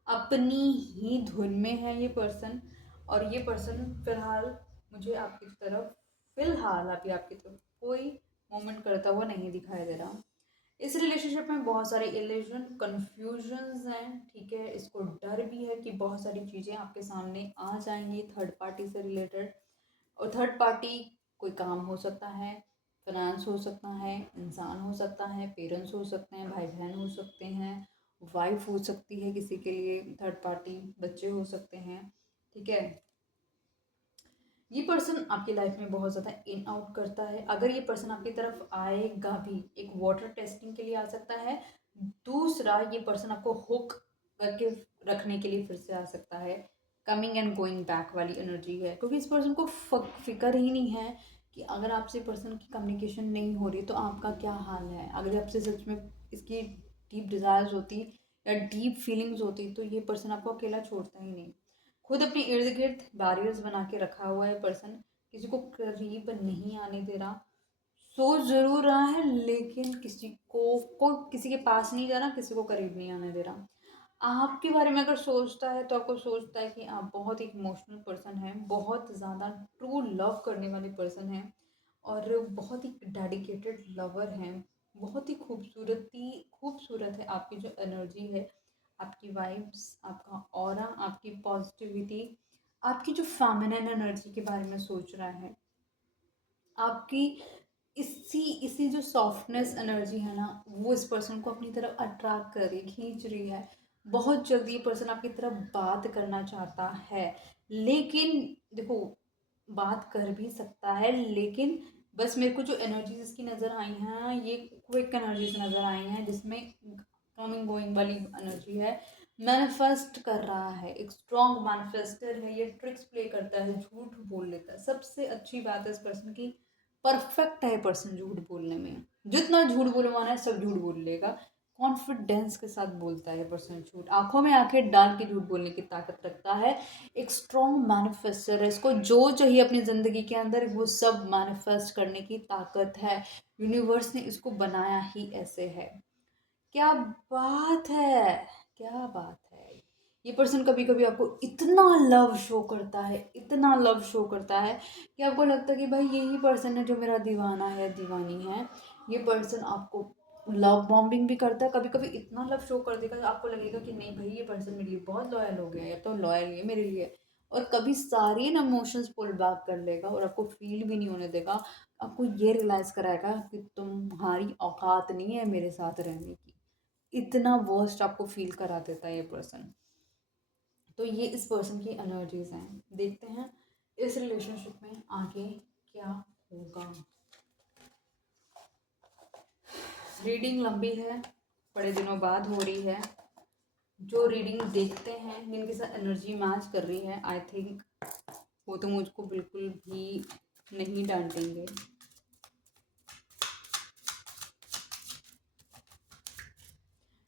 अपनी ही धुन में है ये पर्सन। और ये पर्सन फिलहाल मुझे आपकी तरफ, फिलहाल अभी आपकी तरफ कोई मूवमेंट करता हुआ नहीं दिखाई दे रहा। इस रिलेशनशिप में बहुत सारे इल्यूजन कन्फ्यूजन्स हैं। ठीक है, इसको डर भी है कि बहुत सारी चीज़ें आपके सामने आ जाएंगी थर्ड पार्टी से रिलेटेड। और थर्ड पार्टी कोई काम हो सकता है, फाइनेंस हो सकता है, इंसान हो सकता है, पेरेंट्स हो सकते हैं, भाई बहन हो सकते हैं, वाइफ हो सकती है किसी के लिए थर्ड पार्टी, बच्चे हो सकते हैं। ठीक है, ये पर्सन आपकी लाइफ में बहुत ज़्यादा इन आउट करता है। अगर ये पर्सन आपकी तरफ आएगा भी, एक वाटर टेस्टिंग के लिए आ सकता है। दूसरा, ये पर्सन आपको हुक करके रखने के लिए फिर से आ सकता है। कमिंग एंड गोइंग बैक वाली एनर्जी है, क्योंकि इस पर्सन को फिक्र ही नहीं है कि अगर आपसे पर्सन की कम्युनिकेशन नहीं हो रही तो आपका क्या हाल है। अगर आपसे सच में इसकी डीप डिज़ायर्स होती या डीप फीलिंग्स होती तो ये पर्सन आपको अकेला छोड़ता ही नहीं। खुद अपने इर्द गिर्द बैरियर्स बना के रखा हुआ है पर्सन, किसी को करीब नहीं आने दे रहा। सोच जरूर रहा है लेकिन किसी के पास नहीं जा रहा, किसी को करीब नहीं आने दे रहा। आपके बारे में अगर सोचता है तो आपको सोचता है कि आप बहुत ही इमोशनल पर्सन हैं, बहुत ज़्यादा ट्रू लव करने वाले पर्सन हैं, और बहुत ही डेडिकेटेड लवर हैं। बहुत ही खूबसूरत है आपकी जो एनर्जी है, आपकी वाइब्स, आपका ऑरा, आपकी पॉजिटिविटी, आपकी जो फेमिनिन एनर्जी के बारे में सोच रहा है, आपकी इसी इसी जो सॉफ्टनेस एनर्जी है ना, वो इस पर्सन को अपनी तरफ अट्रैक्ट कर रही, खींच रही है। बहुत जल्दी ये पर्सन आपकी तरफ बात करना चाहता है। लेकिन देखो, बात कर भी सकता है लेकिन बस मेरे को जो एनर्जीज इसकी नज़र आई हैं ये क्विक एनर्जीज नज़र आई हैं, जिसमें कमिंग गोइंग वाली एनर्जी है। मैनिफेस्ट कर रहा है, एक स्ट्रॉन्ग मैनिफेस्टर है, ये ट्रिक्स प्ले करता है, झूठ बोल लेता है। सबसे अच्छी बात है इस पर्सन की, परफेक्ट है पर्सन झूठ बोलने में। जितना झूठ बोलवाना है सब झूठ बोल लेगा। कॉन्फिडेंस के साथ बोलता है पर्सन झूठ, आंखों में आंखें डाल के झूठ बोलने की ताकत रखता है। एक स्ट्रॉन्ग मैनिफेस्टर है, इसको जो चाहिए अपनी ज़िंदगी के अंदर वो सब मैनिफेस्ट करने की ताकत है। यूनिवर्स ने इसको बनाया ही ऐसे है। क्या बात है, क्या बात है। ये पर्सन कभी कभी आपको इतना लव शो करता है, इतना लव शो करता है कि आपको लगता है कि भाई यही पर्सन है जो मेरा दीवाना है, दीवानी है। ये पर्सन आपको लव बॉम्बिंग भी करता है, कभी कभी इतना लव शो कर देगा आपको लगेगा कि नहीं भाई ये पर्सन मेरे लिए बहुत लॉयल हो गया है, तो लॉयल है मेरे लिए। और कभी सारे ना इमोशंस पुल बैक कर लेगा और आपको फील भी नहीं होने देगा। आपको ये रियलाइज कराएगा कि तुम्हारी औकात नहीं है मेरे साथ रहने की। इतना वर्स्ट आपको फील करा देता है ये पर्सन। तो ये इस पर्सन की एनर्जीज हैं। देखते हैं इस रिलेशनशिप में आगे क्या होगा। रीडिंग लंबी है, बड़े दिनों बाद हो रही है, जो रीडिंग देखते हैं, जिनके साथ एनर्जी मैच कर रही है, आई थिंक वो तो मुझको बिल्कुल भी नहीं डांटेंगे।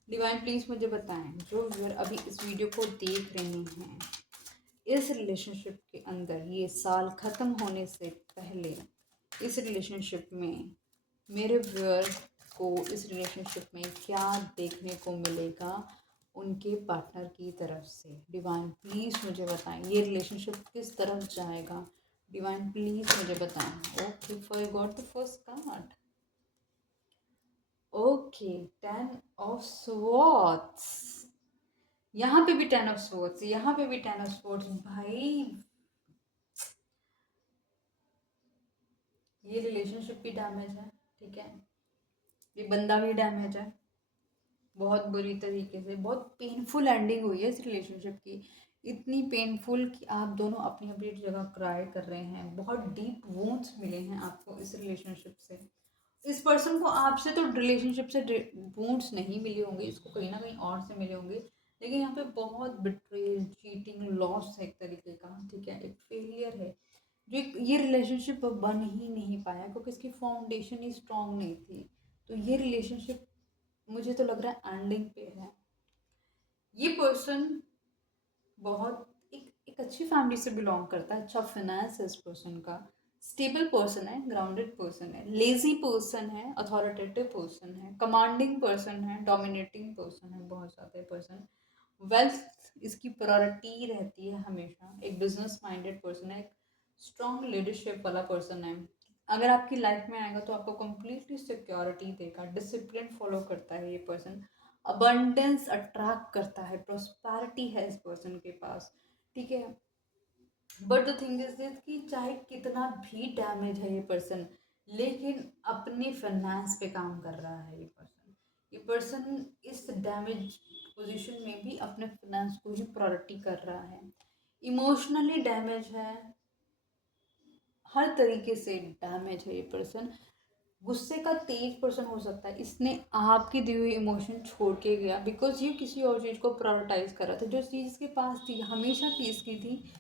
डिवाइन प्लीज मुझे बताएं, जो व्यूअर अभी इस वीडियो को देख रहे हैं, इस रिलेशनशिप के अंदर ये साल ख़त्म होने से पहले इस रिलेशनशिप में मेरे व्यूअर को इस रिलेशनशिप में क्या देखने को मिलेगा उनके पार्टनर की तरफ से। डिवाइन प्लीज़ मुझे बताएं, ये रिलेशनशिप किस तरफ जाएगा। डिवाइन प्लीज़ मुझे बताएं। Okay, for I got the first card. Okay, 10 of swords, यहाँ पे भी 10 ऑफ स्वॉर्ड्स, यहाँ पे भी 10 ऑफ स्वॉर्ड्स। भाई ये रिलेशनशिप भी डैमेज है, ठीक है, ये बंदा भी डैमेज है, बहुत बुरी तरीके से, बहुत पेनफुल एंडिंग हुई है इस रिलेशनशिप की, इतनी पेनफुल कि आप दोनों अपनी अपनी जगह क्राई कर रहे हैं, बहुत डीप वूंड्स मिले हैं आपको इस रिलेशनशिप से। इस पर्सन को आपसे तो रिलेशनशिप से वूंड्स नहीं मिले होंगे, इसको कहीं ना कहीं और से मिले होंगे, लेकिन यहाँ पे बहुत बिट्रेल, चीटिंग, लॉस है एक तरीके का, ठीक है, एक फेलियर है, जो ये रिलेशनशिप बन ही नहीं पाया क्योंकि इसकी फाउंडेशन ही स्ट्रांग नहीं थी। तो ये रिलेशनशिप मुझे तो लग रहा है एंडिंग पे है। ये पर्सन बहुत एक अच्छी फैमिली से बिलोंग करता है, अच्छा फाइनेंस है इस पर्सन का, स्टेबल पर्सन है, ग्राउंडेड पर्सन है, लेजी पर्सन है, अथॉरिटेटिव पर्सन है, कमांडिंग पर्सन है, डोमिनेटिंग पर्सन है, बहुत ज़्यादा पर्सन, वेल्थ इसकी प्रायोरिटी रहती है हमेशा, एक बिजनेस माइंडेड पर्सन है, एक स्ट्रॉन्ग लीडरशिप वाला पर्सन है। अगर आपकी लाइफ में आएगा तो आपको कंप्लीटली सिक्योरिटी देगा, डिसिप्लिन फॉलो करता है ये पर्सन, अबंडेंस अट्रैक्ट करता है, प्रोस्पैरिटी है इस पर्सन के पास, ठीक है। But the thing is this कि चाहे कितना भी डैमेज है ये पर्सन, लेकिन अपने फाइनेंस पे काम कर रहा है ये पर्सन। ये पर्सन इस डैमेज पोजीशन में भी अपने फाइनेंस को ही प्रायोरिटी कर रहा है, इमोशनली डैमेज है, हर तरीके से डैमेज है ये पर्सन, गुस्से का तेज पर्सन हो सकता है, इसने आपके दिए हुए इमोशन छोड़ के गया बिकॉज ये किसी और चीज़ को प्रायोरिटाइज कर रहा था, जो चीज़ इसके पास थी, हमेशा की इसकी थी,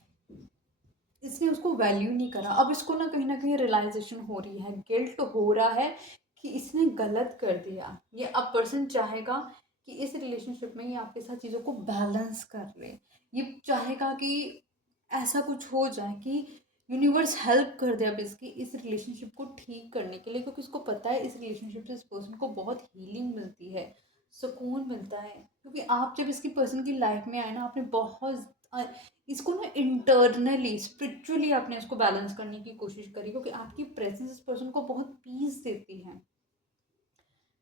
इसने उसको वैल्यू नहीं करा। अब इसको ना कहीं रियलाइजेशन हो रही है, गिल्ट हो रहा है कि इसने गलत कर दिया। ये अब पर्सन चाहेगा कि इस रिलेशनशिप में ये आपके साथ चीज़ों को बैलेंस कर ले, ये चाहेगा कि ऐसा कुछ हो जाए कि यूनिवर्स हेल्प कर दे अब इसकी इस रिलेशनशिप को ठीक करने के लिए, क्योंकि इसको पता है इस रिलेशनशिप से इस पर्सन को बहुत हीलिंग मिलती है, सुकून मिलता है, क्योंकि आप जब इसकी पर्सन की लाइफ में आए ना, आपने बहुत इसको ना इंटरनली स्पिरिचुअली आपने इसको बैलेंस करने की कोशिश करी, क्योंकि आपकी प्रेजेंस इस पर्सन को बहुत पीस देती है,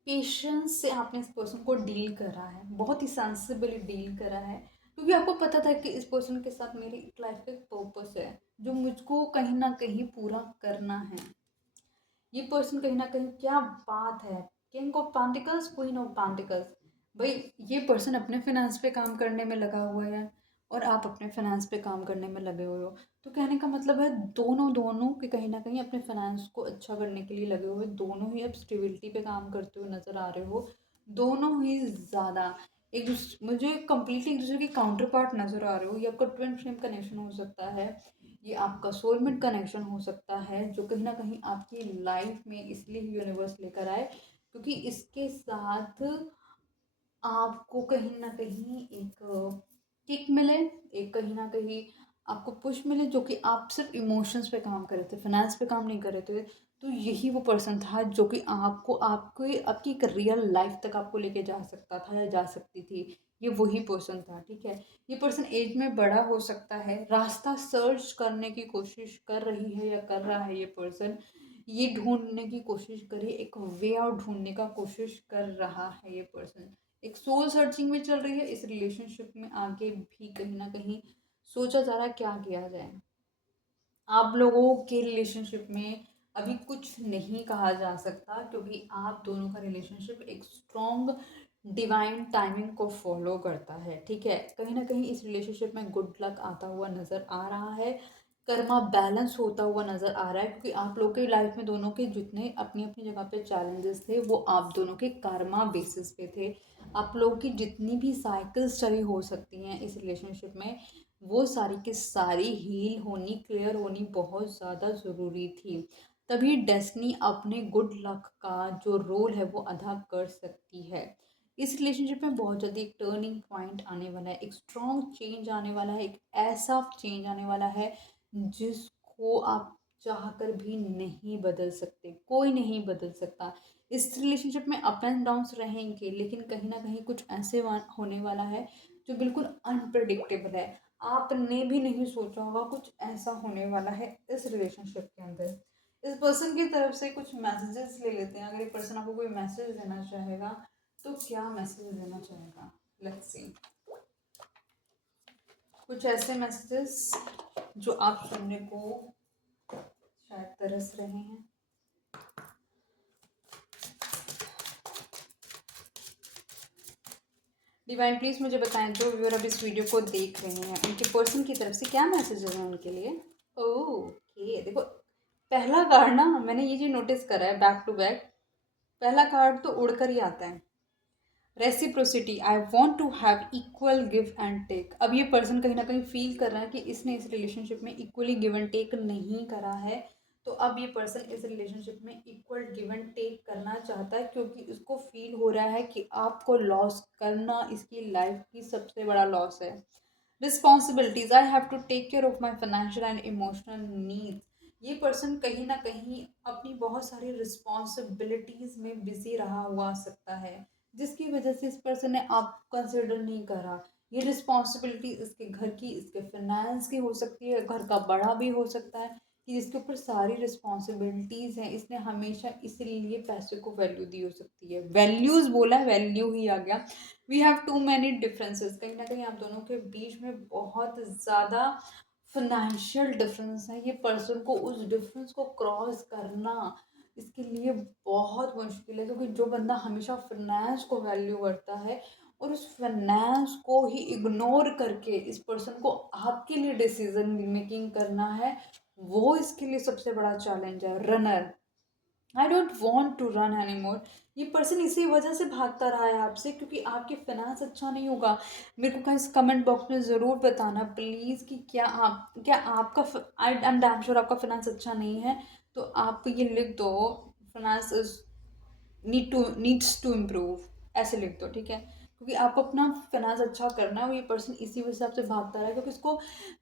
पेशेंस से आपने इस पर्सन को डील करा है, बहुत ही सेंसिबली डील करा है, क्योंकि आपको पता था कि इस पर्सन के साथ मेरी लाइफ का एक पर्पस है जो मुझको कहीं ना कहीं पूरा करना है। ये पर्सन कहीं ना कहीं, क्या बात है, king of pentacles, queen of pentacles, भाई ये पर्सन अपने फाइनेंस पे काम करने में लगा हुआ है और आप अपने फाइनेंस पे काम करने में लगे हुए हो, तो कहने का मतलब है दोनों दोनों के कहीं ना कहीं अपने फाइनेंस को अच्छा करने के लिए लगे हुए, दोनों ही अब स्टेबिलिटी पे काम करते हुए नज़र आ रहे हो, दोनों ही ज़्यादा एक दूसरे, मुझे कम्प्लीटली एक दूसरे के काउंटर पार्ट नज़र आ रहे हो। ये आपका ट्विन फ्लेम कनेक्शन हो सकता है, ये आपका सोलमेट कनेक्शन हो सकता है, जो कहीं ना कहीं आपकी लाइफ में इसलिए यूनिवर्स लेकर आए क्योंकि इसके साथ आपको कहीं ना कहीं एक किक मिले, एक कहीं ना कहीं आपको पुश मिले, जो कि आप सिर्फ इमोशंस पे काम कर रहे थे, फाइनेंस पे काम नहीं कर रहे थे। तो यही वो पर्सन था जो कि आपको आपके आपकी एक रियल लाइफ तक आपको लेके जा सकता था या जा सकती थी, ये वही पर्सन था, ठीक है। ये पर्सन एज में बड़ा हो सकता है, रास्ता सर्च करने की कोशिश कर रही है या कर रहा है ये पर्सन, ये ढूंढने की कोशिश करिए, एक वे आउट ढूंढने का कोशिश कर रहा है ये पर्सन, एक सोल सर्चिंग में चल रही है इस रिलेशनशिप में, आगे भी कहीं ना कहीं सोचा जा रहा है क्या किया जाए। आप लोगों के रिलेशनशिप में अभी कुछ नहीं कहा जा सकता क्योंकि आप दोनों का रिलेशनशिप एक स्ट्रॉन्ग डिवाइन टाइमिंग को फॉलो करता है, ठीक है। कहीं ना कहीं इस रिलेशनशिप में गुड लक आता हुआ नज़र आ रहा है, कर्मा बैलेंस होता हुआ नज़र आ रहा है, क्योंकि आप लोग के लाइफ में दोनों के जितने अपनी अपनी जगह पे चैलेंजेस थे वो आप दोनों के कर्मा बेसिस पे थे। आप लोगों की जितनी भी साइकिल्स चली हो सकती हैं इस रिलेशनशिप में, वो सारी की सारी हील होनी, क्लियर होनी बहुत ज़्यादा ज़रूरी थी। तभी डेस्टिनी अपने गुड लक का जो रोल है वो अदा कर सकती है। इस रिलेशनशिप में बहुत जल्दी एक टर्निंग पॉइंट आने वाला है, एक स्ट्रॉन्ग चेंज आने वाला है, एक ऐसा चेंज आने वाला है जिसको आप चाहकर भी नहीं बदल सकते, कोई नहीं बदल सकता। इस रिलेशनशिप में अप एंड डाउन्स रहेंगे, लेकिन कहीं न कहीं कुछ ऐसे होने वाला है जो बिल्कुल अनप्रेडिक्टेबल है। आपने भी नहीं सोचा होगा कुछ ऐसा होने वाला है इस रिलेशनशिप के अंदर। इस पर्सन की तरफ से कुछ मैसेजेस ले लेते हैं। अगर ये पर्सन आपको कोई मैसेज देना चाहेगा, तो क्या मैसेज देना चाहेगा? Let's see. कुछ ऐसे मैसेजेस जो आप सुनने को शायद तरस रहे हैं। डिवाइन प्लीज मुझे बताएं, जो व्यूअर अब इस वीडियो को देख रहे हैं उनके पर्सन की तरफ से क्या मैसेजेस हैं उनके लिए। ओके, देखो पहला कार्ड ना, मैंने ये चीज नोटिस करा है बैक टू बैक, पहला कार्ड तो उड़कर ही आता है। Reciprocity, I want to have equal give and take. अब ये पर्सन कहीं ना कहीं फील कर रहा है कि इसने इस रिलेशनशिप में इक्वली गिव एंड टेक नहीं करा है, तो अब ये पर्सन इस रिलेशनशिप में इक्वल गिव एंड टेक करना चाहता है, क्योंकि उसको फील हो रहा है कि आपको लॉस करना इसकी लाइफ की सबसे बड़ा लॉस है। Responsibilities, I have to take care of my financial and emotional needs. ये पर्सन कहीं ना कहीं अपनी बहुत सारी रिस्पॉन्सिबिलिटीज में बिजी रहा हुआ सकता है, जिसकी वजह से इस पर्सन ने आपको कंसिडर नहीं करा। ये रिस्पॉन्सिबिलिटी इसके घर की, इसके फाइनेंस की हो सकती है, घर का बड़ा भी हो सकता है कि जिसके ऊपर सारी रिस्पॉन्सिबिलिटीज़ हैं। इसने हमेशा इसीलिए पैसे को वैल्यू दी हो सकती है। वैल्यूज़ बोला है, वैल्यू ही आ गया। We have too many differences, कहीं ना कहीं आप दोनों के बीच में बहुत ज़्यादा फाइनेंशियल डिफरेंस है। ये पर्सन को उस डिफरेंस को क्रॉस करना इसके लिए बहुत मुश्किल है, क्योंकि जो बंदा हमेशा फाइनेंस को वैल्यू करता है और उस फाइनेंस को ही इग्नोर करके इस पर्सन को आपके लिए डिसीजन मेकिंग करना है, वो इसके लिए सबसे बड़ा चैलेंज है। Runner, I don't want to run anymore. ये पर्सन इसी वजह से भागता रहा है आपसे, क्योंकि आपके फाइनेंस अच्छा नहीं होगा। मेरे को कहीं कमेंट बॉक्स में ज़रूर बताना प्लीज़ कि क्या आपका आई एम डैम श्योर आपका फाइनेंस अच्छा नहीं है, तो आप ये लिख दो, finance is needs to improve, ऐसे लिख दो, ठीक है। क्योंकि आपको अपना फाइनेंस अच्छा करना है, और ये पर्सन इसी वजह से आपसे भागता रहा है, क्योंकि इसको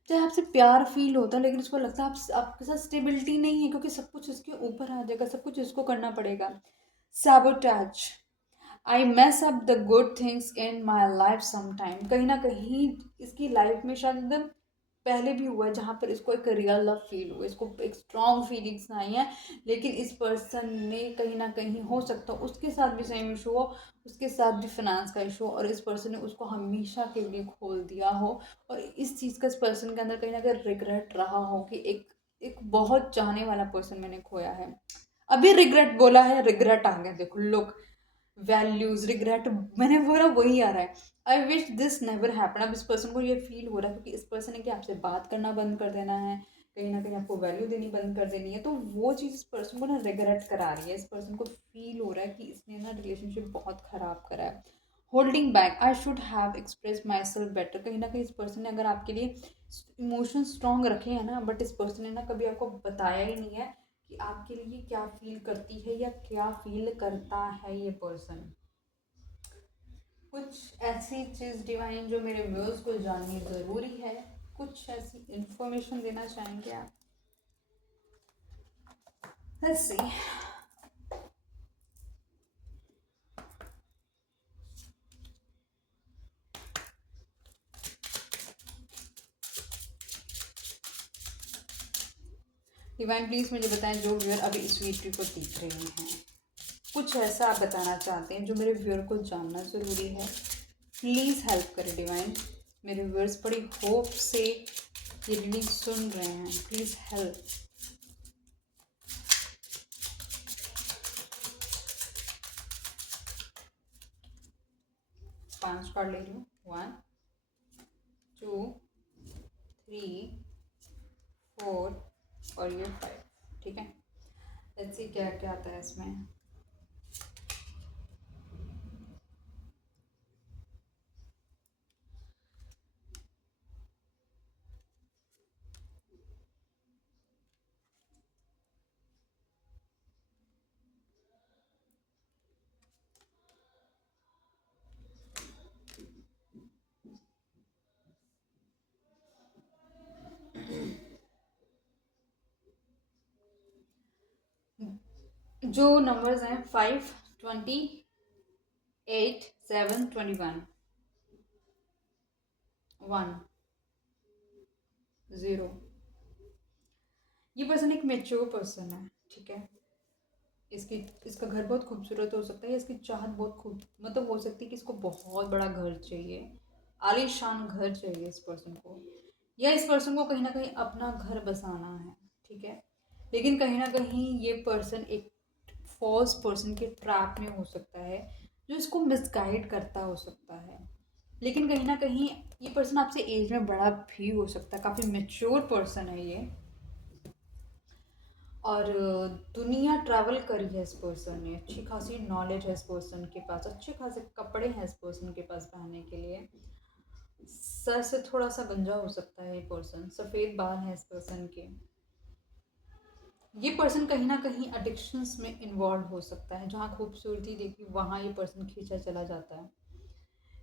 चाहे आपसे प्यार फील होता है, लेकिन इसको लगता है आपके साथ स्टेबिलिटी नहीं है, क्योंकि सब कुछ इसके ऊपर आ जाएगा, सब कुछ इसको करना पड़ेगा। Sabotage, I mess up the good things in my life sometime. कहीं ना कहीं इसकी लाइफ में शायद पहले भी हुआ है जहाँ पर इसको एक रियल लव फील हुआ, इसको एक स्ट्रॉन्ग फीलिंग्स आई हैं, लेकिन इस पर्सन ने कहीं ना कहीं, हो सकता है उसके साथ भी सेम इशू हो, उसके साथ भी फाइनेंस का इशू हो, और इस पर्सन ने उसको हमेशा के लिए खोल दिया हो, और इस चीज़ का इस पर्सन के अंदर कहीं ना कहीं रिग्रेट रहा हो कि एक एक बहुत चाहने वाला पर्सन मैंने खोया है। अभी रिग्रेट बोला है, रिग्रेट आ गया, देखो लुक, वैल्यूज रिग्रेट, मैंने बोला वही आ रहा है। I wish this never happen. अब इस पर्सन को ये फील हो रहा है, क्योंकि इस पर्सन ने कि आपसे बात करना बंद कर देना है, कहीं ना कहीं आपको वैल्यू देनी बंद कर देनी है, तो वो चीज़ इस पर्सन को ना रिग्रेट करा रही है। इस पर्सन को फील हो रहा है कि इसने ना रिलेशनशिप बहुत ख़राब करा है। Holding back, I should have express my self better. कहीं ना कहीं इस पर्सन ने अगर आपके लिए इमोशन स्ट्रॉन्ग रखे हैं ना, बट इस पर्सन ने ना कभी आपको बताया ही नहीं है कि आपके लिए क्या फील करती है या क्या फील करता है ये पर्सन। कुछ ऐसी चीज़ डिवाइन जो मेरे व्यूअर्स को जाननी ज़रूरी है, कुछ ऐसी इंफॉर्मेशन देना चाहेंगे आप? Let's see. डिवाइन प्लीज़ मुझे बताएं, जो व्यूअर अभी इस वीडियो को देख रहे हैं, कुछ ऐसा आप बताना चाहते हैं जो मेरे व्यूअर को जानना ज़रूरी है। प्लीज़ हेल्प करें डिवाइन, मेरे व्यूअर्स बड़ी होप से ये रीडिंग सुन रहे हैं, प्लीज़ हेल्प। 5 कार्ड ले रही हूँ, 1 2 3 4 और ये 5, ठीक है। लेट्स सी क्या क्या आता है इसमें। जो नंबर्स हैं 5, 20, 8, 7, 21, 1, 0। ये पर्सन एक मेच्योर पर्सन है, ठीक है। इसकी इसका घर बहुत खूबसूरत हो सकता है, इसकी चाहत बहुत खूब मतलब हो सकती है कि इसको बहुत बड़ा घर चाहिए, आलीशान घर चाहिए इस पर्सन को, या इस पर्सन को कहीं ना कहीं अपना घर बसाना है, ठीक है। लेकिन कहीं ना कहीं ये पर्सन एक फॉल्स पर्सन के ट्रैप में हो सकता है, जो इसको मिसगाइड करता हो सकता है। लेकिन कहीं ना कहीं ये पर्सन आपसे एज में बड़ा भी हो सकता है, काफ़ी मेच्योर पर्सन है ये। और दुनिया ट्रैवल करी है इस पर्सन ने, अच्छी खासी नॉलेज है इस पर्सन के पास, अच्छे खासे कपड़े हैं इस पर्सन के पास पहनने के लिए। सर से थोड़ा सा गंजा हो सकता है ये पर्सन, सफ़ेद बाल है इस पर्सन के। ये पर्सन कहीं ना कहीं एडिक्शंस में इन्वॉल्व हो सकता है, जहाँ खूबसूरती देखी वहाँ ये पर्सन खींचा चला जाता है।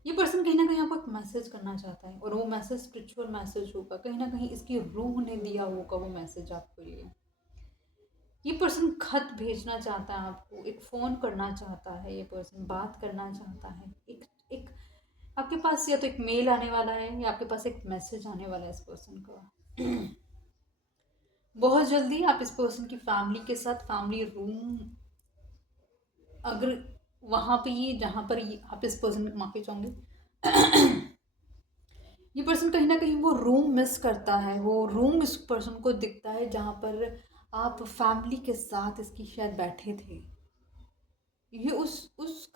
ये पर्सन कहीं ना कहीं आपको एक मैसेज करना चाहता है, और वो मैसेज स्पिरिचुअल मैसेज होगा, कहीं ना कहीं इसकी रूह ने दिया होगा वो मैसेज आपके लिए। ये पर्सन खत भेजना चाहता है आपको, एक फ़ोन करना चाहता है, ये पर्सन बात करना चाहता है, एक एक आपके पास या तो एक मेल आने वाला है, या आपके पास एक मैसेज आने वाला है इस पर्सन का। बहुत जल्दी आप इस पर्सन की फैमिली के साथ फैमिली रूम, अगर वहाँ पे ये जहाँ पर ये आप इस पर्सन, माफ़ी चाहूँगी, ये पर्सन कहीं ना कहीं वो रूम मिस करता है, वो रूम इस पर्सन को दिखता है जहाँ पर आप फैमिली के साथ इसकी शायद बैठे थे। ये उस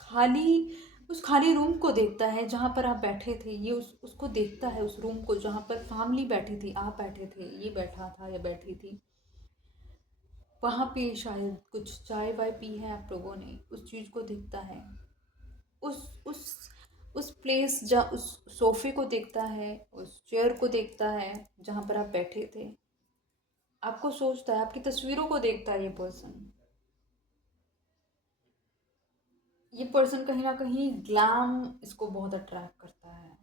खाली रूम को देखता है जहाँ पर आप बैठे थे, ये उसको देखता है, उस रूम को जहाँ पर फैमिली बैठी थी, आप बैठे थे, ये बैठा था या बैठी थी। वहाँ पे शायद कुछ चाय वाय पी है आप लोगों ने, उस चीज़ को देखता है। उस उस उस प्लेस जहाँ उस सोफ़े को देखता है, उस चेयर को देखता है जहाँ पर आप बैठे थे। आपको सोचता है, आपकी तस्वीरों को देखता है ये पर्सन। ये पर्सन कहीं न कहीं ग्लैम इसको बहुत अट्रैक्ट करता है।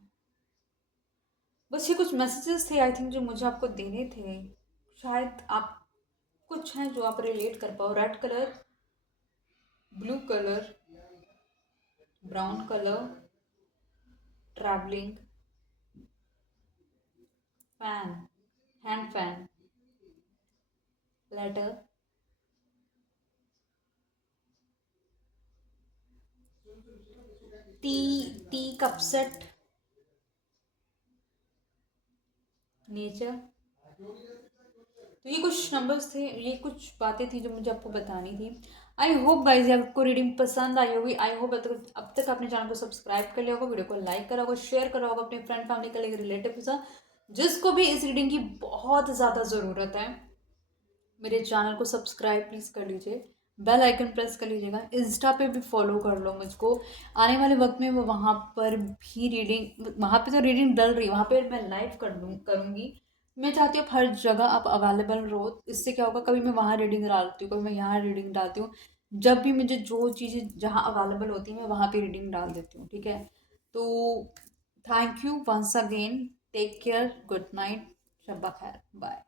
बस ये कुछ मैसेजेस थे आई थिंक जो मुझे आपको देने थे। शायद आप कुछ हैं जो आप रिलेट कर पाओ। Red colour, blue colour, brown colour, travelling, fan, hand fan, letter, tea tea cup set, nature. तो ये कुछ नंबर्स थे, ये कुछ बातें थी जो मुझे आपको बतानी थी। आई होप गाइज आपको रीडिंग पसंद आई होगी। आई होप अब तक आपने चैनल को सब्सक्राइब कर लिया होगा, वीडियो को लाइक करा होगा, शेयर करा होगा अपने फ्रेंड फैमिली का, लेकर रिलेटिव के साथ, जिसको भी इस रीडिंग की बहुत ज़्यादा ज़रूरत है। मेरे चैनल को सब्सक्राइब प्लीज़ कर लीजिए, बेल आइकन प्रेस कर लीजिएगा, इंस्टा पे भी फॉलो कर लो मुझको। आने वाले वक्त में वो वहाँ पर भी रीडिंग, वहाँ पे तो रीडिंग डल रही है, वहाँ पे मैं लाइव करूँगी। मैं चाहती हूँ हर जगह आप अवेलेबल रहो। इससे क्या होगा, कभी मैं वहाँ रीडिंग डालती हूँ, कभी मैं यहाँ रीडिंग डालती हूँ। जब भी मुझे जो चीज़ें जहाँ अवेलेबल होती हैं मैं वहाँ पे रीडिंग डाल देती हूँ, ठीक है। तो thank you once again, take care, good night, शब्बा खैर, बाय।